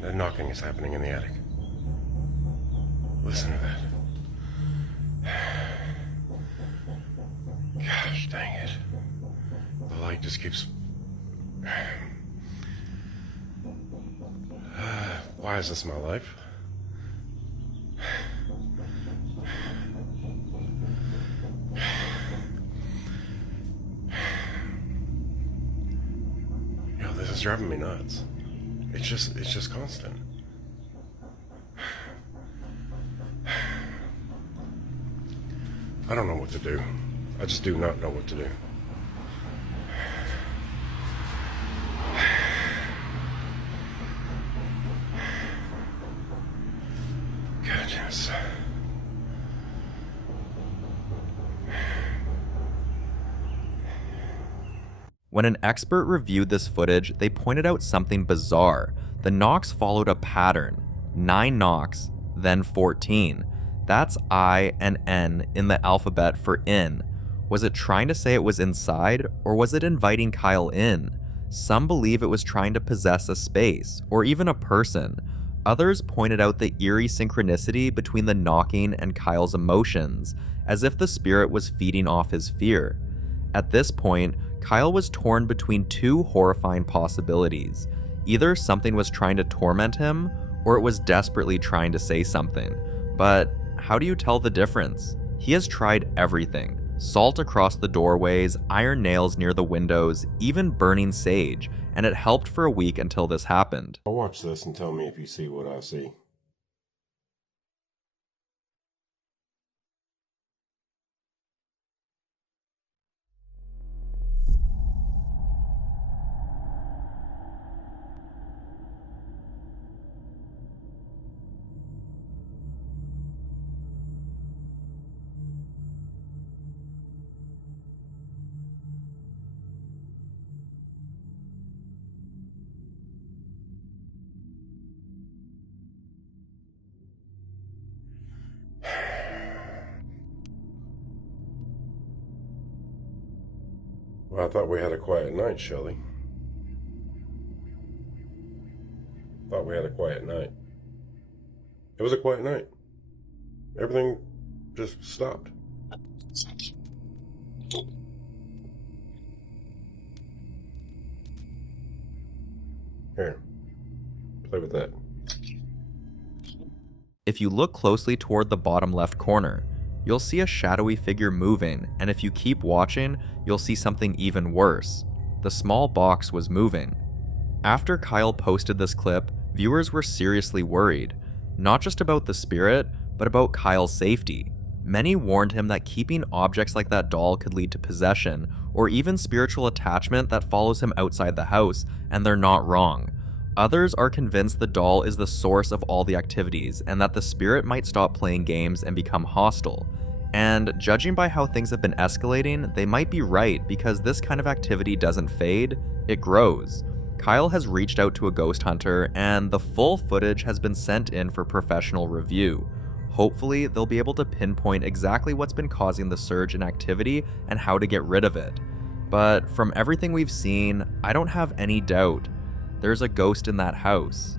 The knocking is happening in the attic. Listen to that. Gosh dang it. The light just keeps... why is this my life? Yo, this is driving me nuts. It's just constant. I don't know what to do. I just do not know what to do. Goodness. When an expert reviewed this footage, they pointed out something bizarre. The knocks followed a pattern. 9 knocks, then 14. That's I and N in the alphabet for in. Was it trying to say it was inside, or was it inviting Kyle in? Some believe it was trying to possess a space, or even a person. Others pointed out the eerie synchronicity between the knocking and Kyle's emotions, as if the spirit was feeding off his fear. At this point, Kyle was torn between 2 horrifying possibilities. Either something was trying to torment him, or it was desperately trying to say something. But how do you tell the difference? He has tried everything. Salt across the doorways, iron nails near the windows, even burning sage, and it helped for a week until this happened. I'll watch this and tell me if you see what I see. Well, I thought we had a quiet night, Shelley. Thought we had a quiet night. It was a quiet night. Everything just stopped. Here, play with that. If you look closely toward the bottom left corner, you'll see a shadowy figure moving, and if you keep watching, you'll see something even worse. The small box was moving. After Kyle posted this clip, viewers were seriously worried, not just about the spirit, but about Kyle's safety. Many warned him that keeping objects like that doll could lead to possession, or even spiritual attachment that follows him outside the house, and they're not wrong. Others are convinced the doll is the source of all the activities, and that the spirit might stop playing games and become hostile. And judging by how things have been escalating, they might be right, because this kind of activity doesn't fade, it grows. Kyle has reached out to a ghost hunter, and the full footage has been sent in for professional review. Hopefully, they'll be able to pinpoint exactly what's been causing the surge in activity and how to get rid of it. But from everything we've seen, I don't have any doubt. There's a ghost in that house.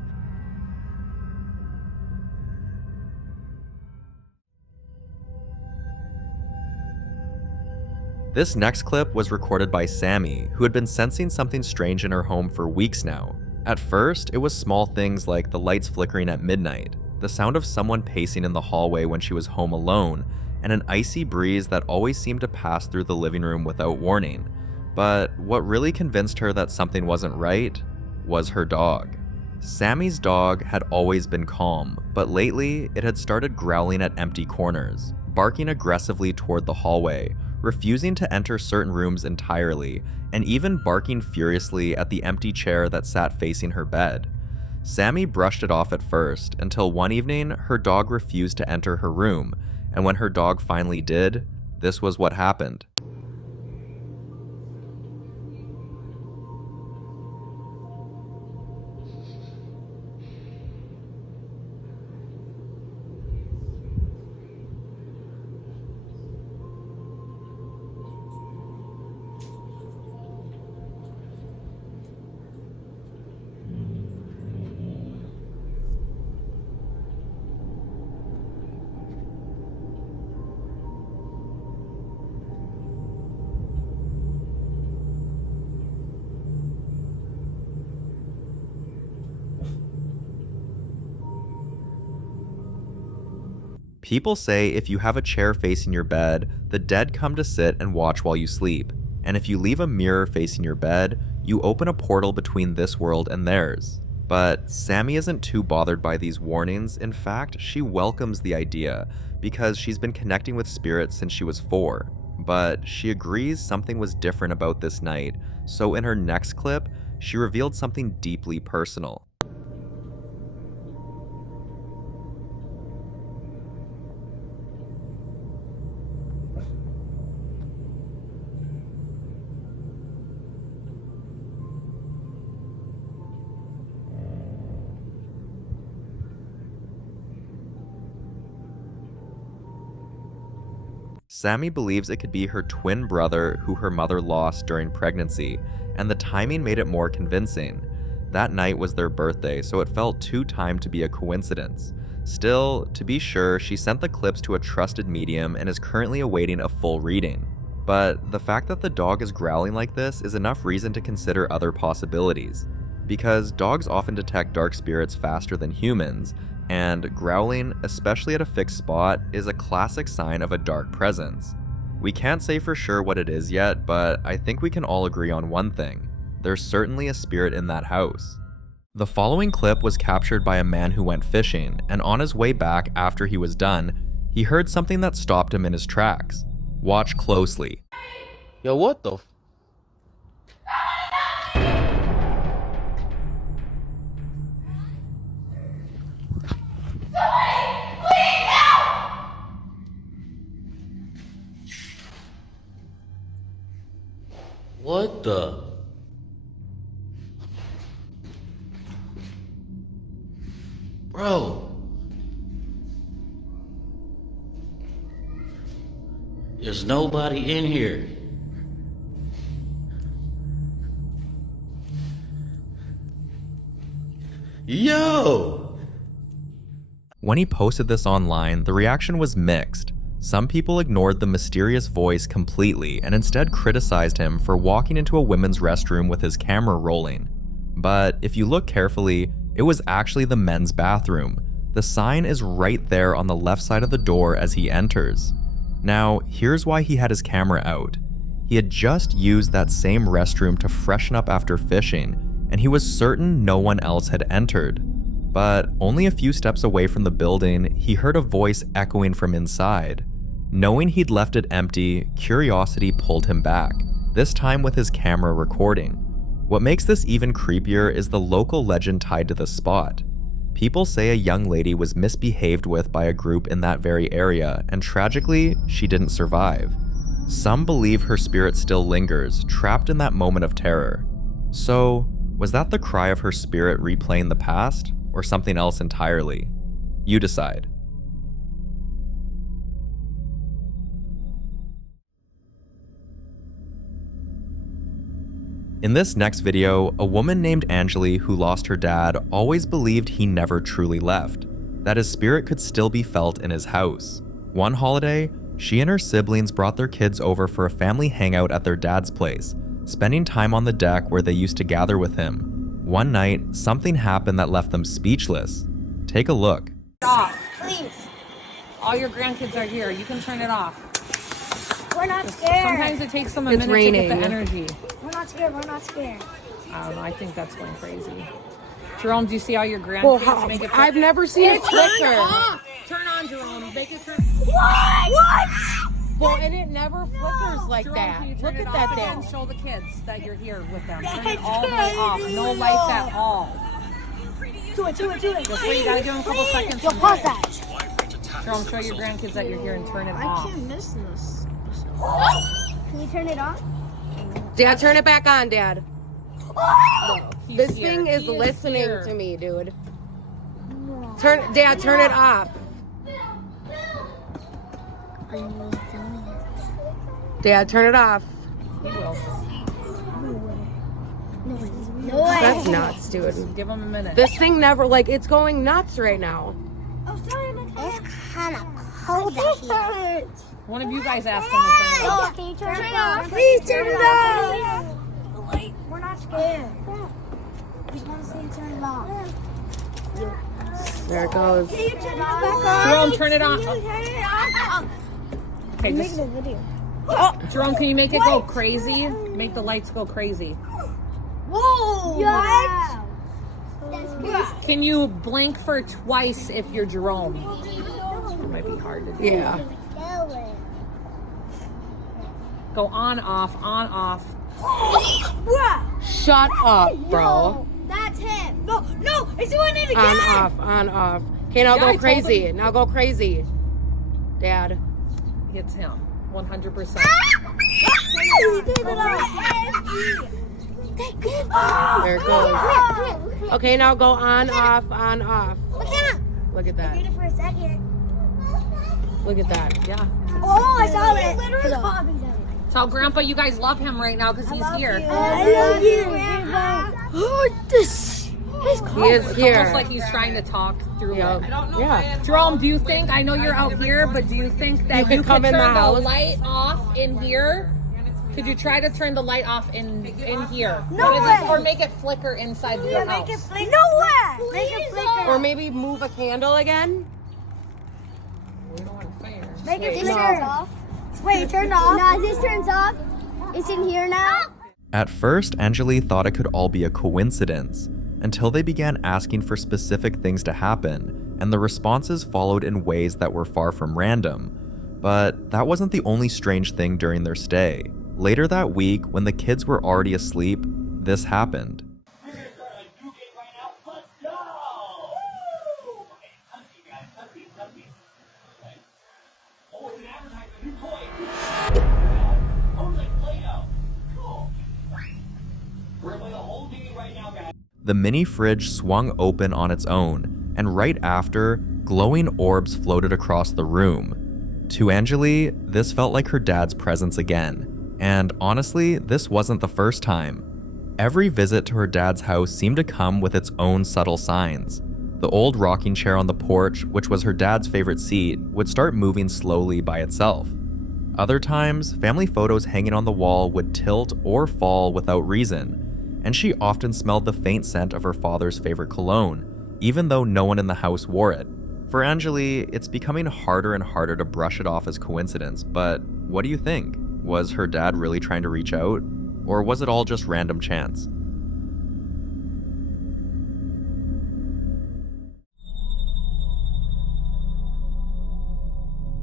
This next clip was recorded by Sammy, who had been sensing something strange in her home for weeks now. At first, it was small things like the lights flickering at midnight, the sound of someone pacing in the hallway when she was home alone, and an icy breeze that always seemed to pass through the living room without warning. But what really convinced her that something wasn't right was her dog. Sammy's dog had always been calm, but lately it had started growling at empty corners, barking aggressively toward the hallway, refusing to enter certain rooms entirely, and even barking furiously at the empty chair that sat facing her bed. Sammy brushed it off at first, until one evening her dog refused to enter her room, and when her dog finally did, this was what happened. People say if you have a chair facing your bed, the dead come to sit and watch while you sleep. And if you leave a mirror facing your bed, you open a portal between this world and theirs. But Sammy isn't too bothered by these warnings. In fact, she welcomes the idea because she's been connecting with spirits since she was 4. But she agrees something was different about this night, so in her next clip, she revealed something deeply personal. Sammy believes it could be her twin brother who her mother lost during pregnancy, and the timing made it more convincing. That night was their birthday, so it felt too timed to be a coincidence. Still, to be sure, she sent the clips to a trusted medium and is currently awaiting a full reading. But the fact that the dog is growling like this is enough reason to consider other possibilities. Because dogs often detect dark spirits faster than humans, and growling, especially at a fixed spot, is a classic sign of a dark presence. We can't say for sure what it is yet, but I think we can all agree on one thing. There's certainly a spirit in that house. The following clip was captured by a man who went fishing, and on his way back after he was done, he heard something that stopped him in his tracks. Watch closely. Yo, what the f- What the? Bro. There's nobody in here. Yo! When he posted this online, the reaction was mixed. Some people ignored the mysterious voice completely and instead criticized him for walking into a women's restroom with his camera rolling. But if you look carefully, it was actually the men's bathroom. The sign is right there on the left side of the door as he enters. Now, here's why he had his camera out. He had just used that same restroom to freshen up after fishing, and he was certain no one else had entered. But only a few steps away from the building, he heard a voice echoing from inside. Knowing he'd left it empty, curiosity pulled him back, this time with his camera recording. What makes this even creepier is the local legend tied to the spot. People say a young lady was misbehaved with by a group in that very area, and tragically, she didn't survive. Some believe her spirit still lingers, trapped in that moment of terror. So, was that the cry of her spirit replaying the past, or something else entirely? You decide. In this next video, a woman named Angeli who lost her dad always believed he never truly left, that his spirit could still be felt in his house. One holiday, she and her siblings brought their kids over for a family hangout at their dad's place, spending time on the deck where they used to gather with him. One night, something happened that left them speechless. Take a look. Stop, please. All your grandkids are here. You can turn it off. We're not scared. Sometimes it takes them a minute to get the energy. We're not scared. We're not scared. I don't know. I think that's going crazy. Jerome, do you see how your grandkids make it flicker? I've never seen it flicker. Turn off. Turn on, Jerome. Make it turn. What? Well, and it never flickers like Jerome, that. can you Look turn at it that off thing. and show the kids that you're here with them. Turn it all the way off. No lights at all. Do it. Just wait. You gotta give them a couple seconds. Yo, pause that. Jerome, show your grandkids that you're here and turn it off. I can't miss this. Can you turn it on? Dad, turn it back on, Dad. This thing is He is listening here. to me, dude. Dad, turn it off. Are you really filming it? Dad, turn it off. He will. No way. That's nuts, dude. Give them a minute. This thing never, like, it's going nuts right now. It's kind of cold out here. One of you guys ask them to turn it off. Can you turn it off? Please turn it off. We're not scared. We just want to see you turn it off. There it goes. Can you turn it back on? Jerome, turn it off. Can you turn it off? Okay, I'm just, making a video. Jerome, can you make it go crazy? Make the lights go crazy. Whoa! What? Can you blink for twice if you're Jerome? It might be hard to do. Yeah. Go on, off, on, off. Shut up, bro. That's him. No, it's doing it again. On, off. Okay, now Yeah, I go told crazy. him. Now go crazy. Dad. It's him. 100%. There it goes. Okay, now go on, off, on, off. Look at that. Did it for a second. Look at that. Yeah. Oh, I saw it. Literally popping down. Tell Grandpa you guys love him right now because he's here. I love you, Grandpa. Oh, this. He is It's here. almost like he's trying to talk through Yep. it. Yeah. Jerome, do you think, I know you're out here, but do you think that you come could in the turn the house? light off in here? Could you try to turn the light off in here? No way. Or make it flicker inside your house? Make it flicker. No way. Make it flicker. Or maybe move a candle again. We don't want fire. Make it flicker. Off. Wait, turn off. No, this turns off. It's in here now. At first, Angeli thought it could all be a coincidence, until they began asking for specific things to happen, and the responses followed in ways that were far from random. But that wasn't the only strange thing during their stay. Later that week, when the kids were already asleep, this happened. The mini fridge swung open on its own, and right after, glowing orbs floated across the room. To Angeli, this felt like her dad's presence again, and honestly, this wasn't the first time. Every visit to her dad's house seemed to come with its own subtle signs. The old rocking chair on the porch, which was her dad's favorite seat, would start moving slowly by itself. Other times, family photos hanging on the wall would tilt or fall without reason, and she often smelled the faint scent of her father's favorite cologne, even though no one in the house wore it. For Anjali, it's becoming harder and harder to brush it off as coincidence, but what do you think? Was her dad really trying to reach out? Or was it all just random chance?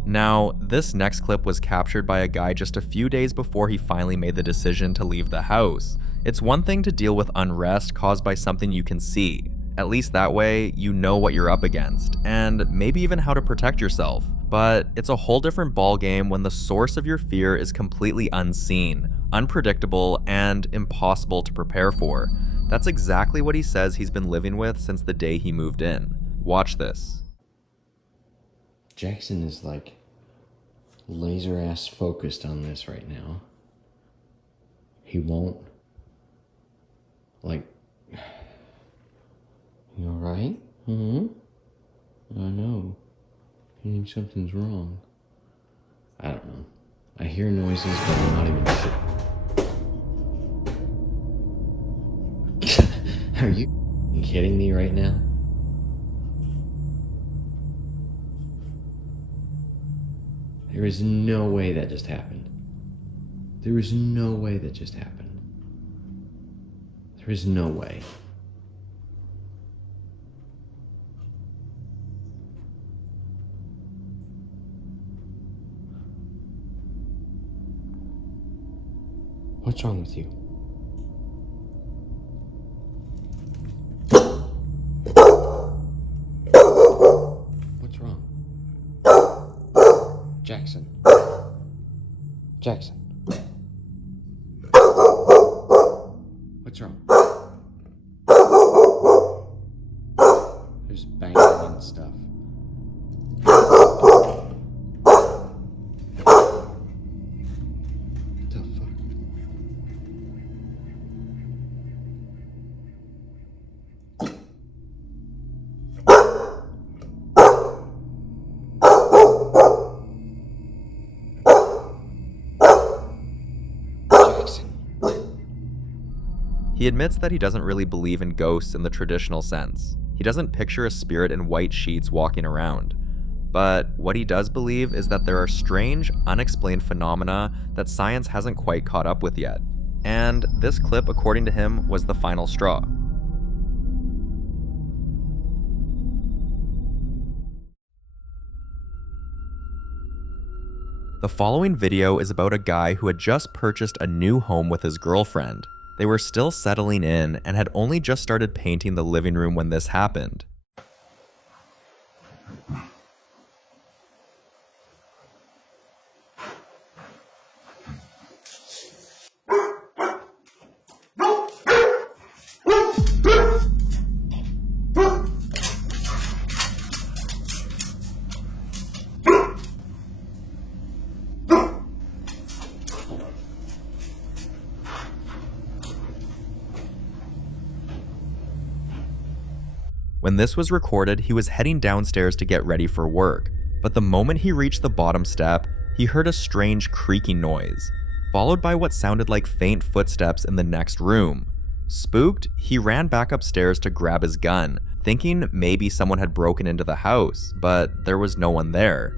Now, this next clip was captured by a guy just a few days before he finally made the decision to leave the house. It's one thing to deal with unrest caused by something you can see. At least that way, you know what you're up against, and maybe even how to protect yourself. But it's a whole different ballgame when the source of your fear is completely unseen, unpredictable, and impossible to prepare for. That's exactly what he says he's been living with since the day he moved in. Watch this. Jackson is like laser ass focused on this right now. He won't, like, you alright? I know. I think something's wrong. I don't know. I hear noises, but I'm not even sure. Are you kidding me right now? There is no way that just happened. There is no way that just happened. There is no way. What's wrong with you? What's wrong? Jackson. Jackson. What's wrong? There's banging and stuff. He admits that he doesn't really believe in ghosts in the traditional sense. He doesn't picture a spirit in white sheets walking around. But what he does believe is that there are strange, unexplained phenomena that science hasn't quite caught up with yet. And this clip, according to him, was the final straw. The following video is about a guy who had just purchased a new home with his girlfriend. They were still settling in and had only just started painting the living room when this happened. When this was recorded, he was heading downstairs to get ready for work, but the moment he reached the bottom step, he heard a strange creaking noise, followed by what sounded like faint footsteps in the next room. Spooked, he ran back upstairs to grab his gun, thinking maybe someone had broken into the house, but there was no one there.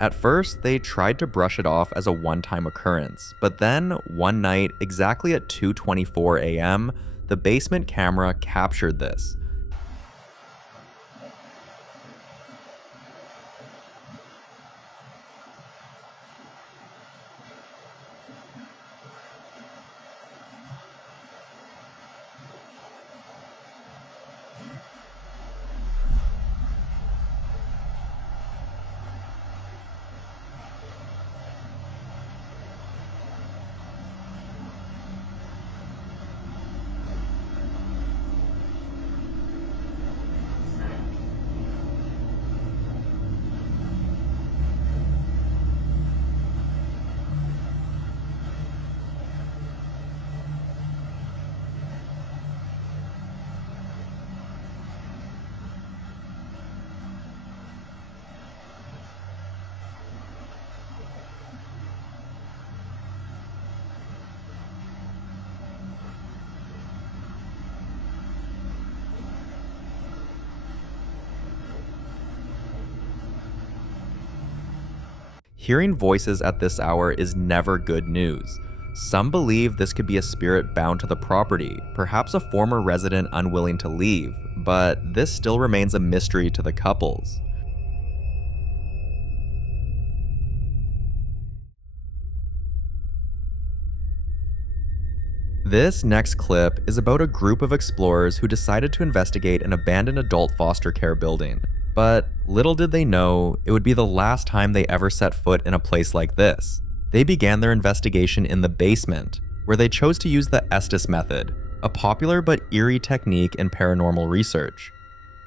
At first, they tried to brush it off as a one-time occurrence, but then, one night, exactly at 2:24 a.m., the basement camera captured this. Hearing voices at this hour is never good news. Some believe this could be a spirit bound to the property, perhaps a former resident unwilling to leave, but this still remains a mystery to the couples. This next clip is about a group of explorers who decided to investigate an abandoned adult foster care building. But little did they know, it would be the last time they ever set foot in a place like this. They began their investigation in the basement, where they chose to use the Estus method, a popular but eerie technique in paranormal research.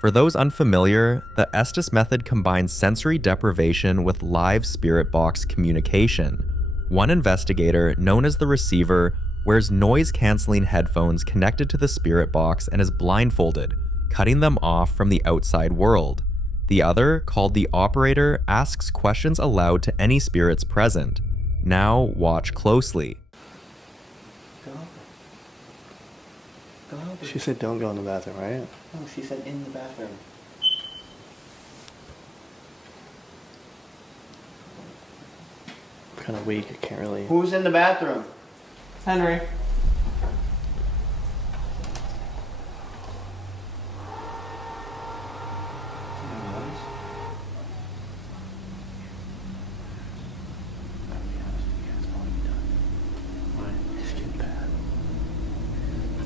For those unfamiliar, the Estus method combines sensory deprivation with live spirit box communication. One investigator, known as the receiver, wears noise-canceling headphones connected to the spirit box and is blindfolded, cutting them off from the outside world. The other, called the operator, asks questions aloud to any spirits present. Now watch closely. She said don't go in the bathroom, right? No, she said in the bathroom. I'm kind of weak, I can't really... Who's in the bathroom? Henry.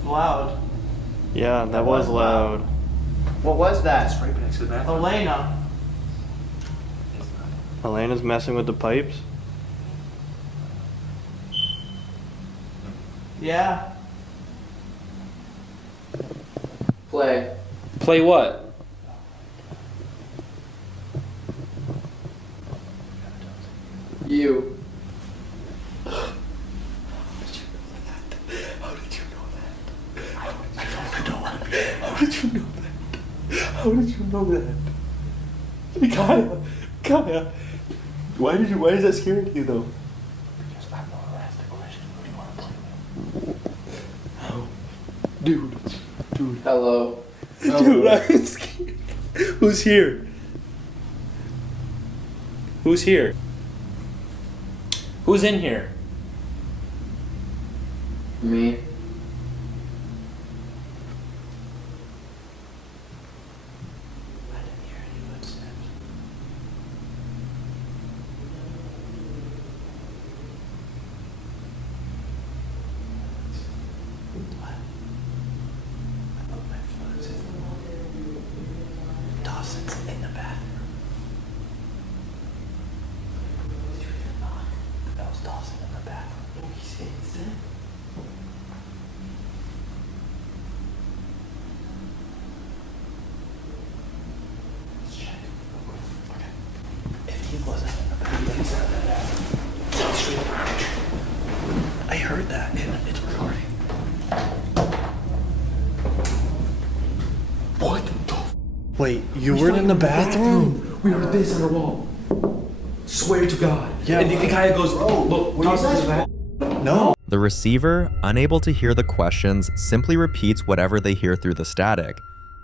Loud. Yeah, that was loud. What was that? It's right next to the bathroom. Elena. Elena's messing with the pipes? Yeah. Play. Play what? You. How did you know that? How did you know that? How did you know that? Kaya. Why is that scaring you though? Because I'm the one who asked the question. What do you want to play with? Oh. Dude. Hello. Dude, I'm scared. Who's here? Who's here? Who's in here? Me. Dawson's in the bathroom. That was Dawson in the bathroom. He's insane. Let's check. Okay. If he wasn't in the bathroom, he's in the bathroom. Straight up the picture. I heard that and it's recording. What the? Wait, you weren't in the bathroom? We heard this on the wall. Swear to God. Yeah. And the guy goes, look, Dawson's in the bathroom. No. The receiver, unable to hear the questions, simply repeats whatever they hear through the static.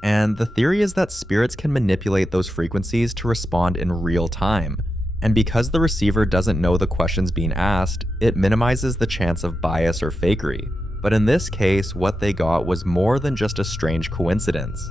And the theory is that spirits can manipulate those frequencies to respond in real time. And because the receiver doesn't know the questions being asked, it minimizes the chance of bias or fakery. But in this case, what they got was more than just a strange coincidence.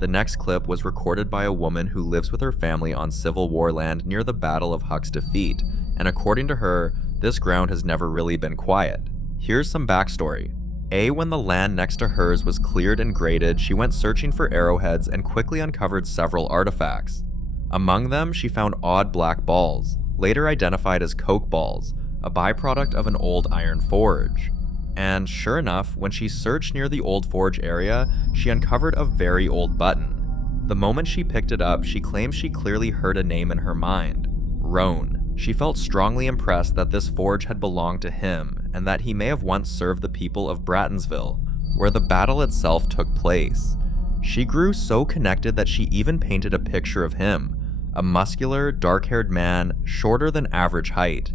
The next clip was recorded by a woman who lives with her family on Civil War land near the Battle of Huck's Defeat, and according to her, this ground has never really been quiet. Here's some backstory. When the land next to hers was cleared and graded, she went searching for arrowheads and quickly uncovered several artifacts. Among them, she found odd black balls, later identified as coke balls, a byproduct of an old iron forge. And sure enough, when she searched near the old forge area, she uncovered a very old button. The moment she picked it up, she claims she clearly heard a name in her mind, Roan. She felt strongly impressed that this forge had belonged to him, and that he may have once served the people of Brattonsville, where the battle itself took place. She grew so connected that she even painted a picture of him, a muscular, dark-haired man, shorter than average height.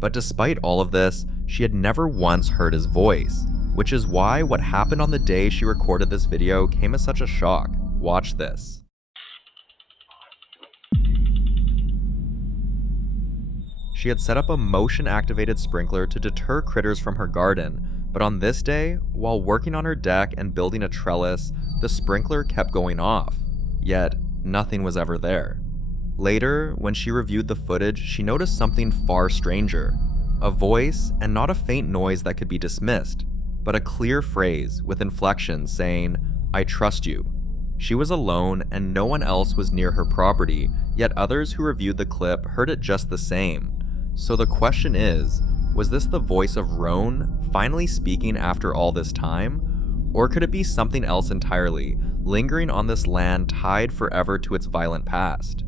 But despite all of this, she had never once heard his voice. which is why what happened on the day she recorded this video came as such a shock. Watch this. She had set up a motion-activated sprinkler to deter critters from her garden, but on this day, while working on her deck and building a trellis, the sprinkler kept going off, yet nothing was ever there. Later, when she reviewed the footage, she noticed something far stranger. A voice, and not a faint noise that could be dismissed, but a clear phrase with inflection saying, "I trust you." She was alone and no one else was near her property, yet others who reviewed the clip heard it just the same. So the question is, was this the voice of Roan finally speaking after all this time? Or could it be something else entirely, lingering on this land tied forever to its violent past?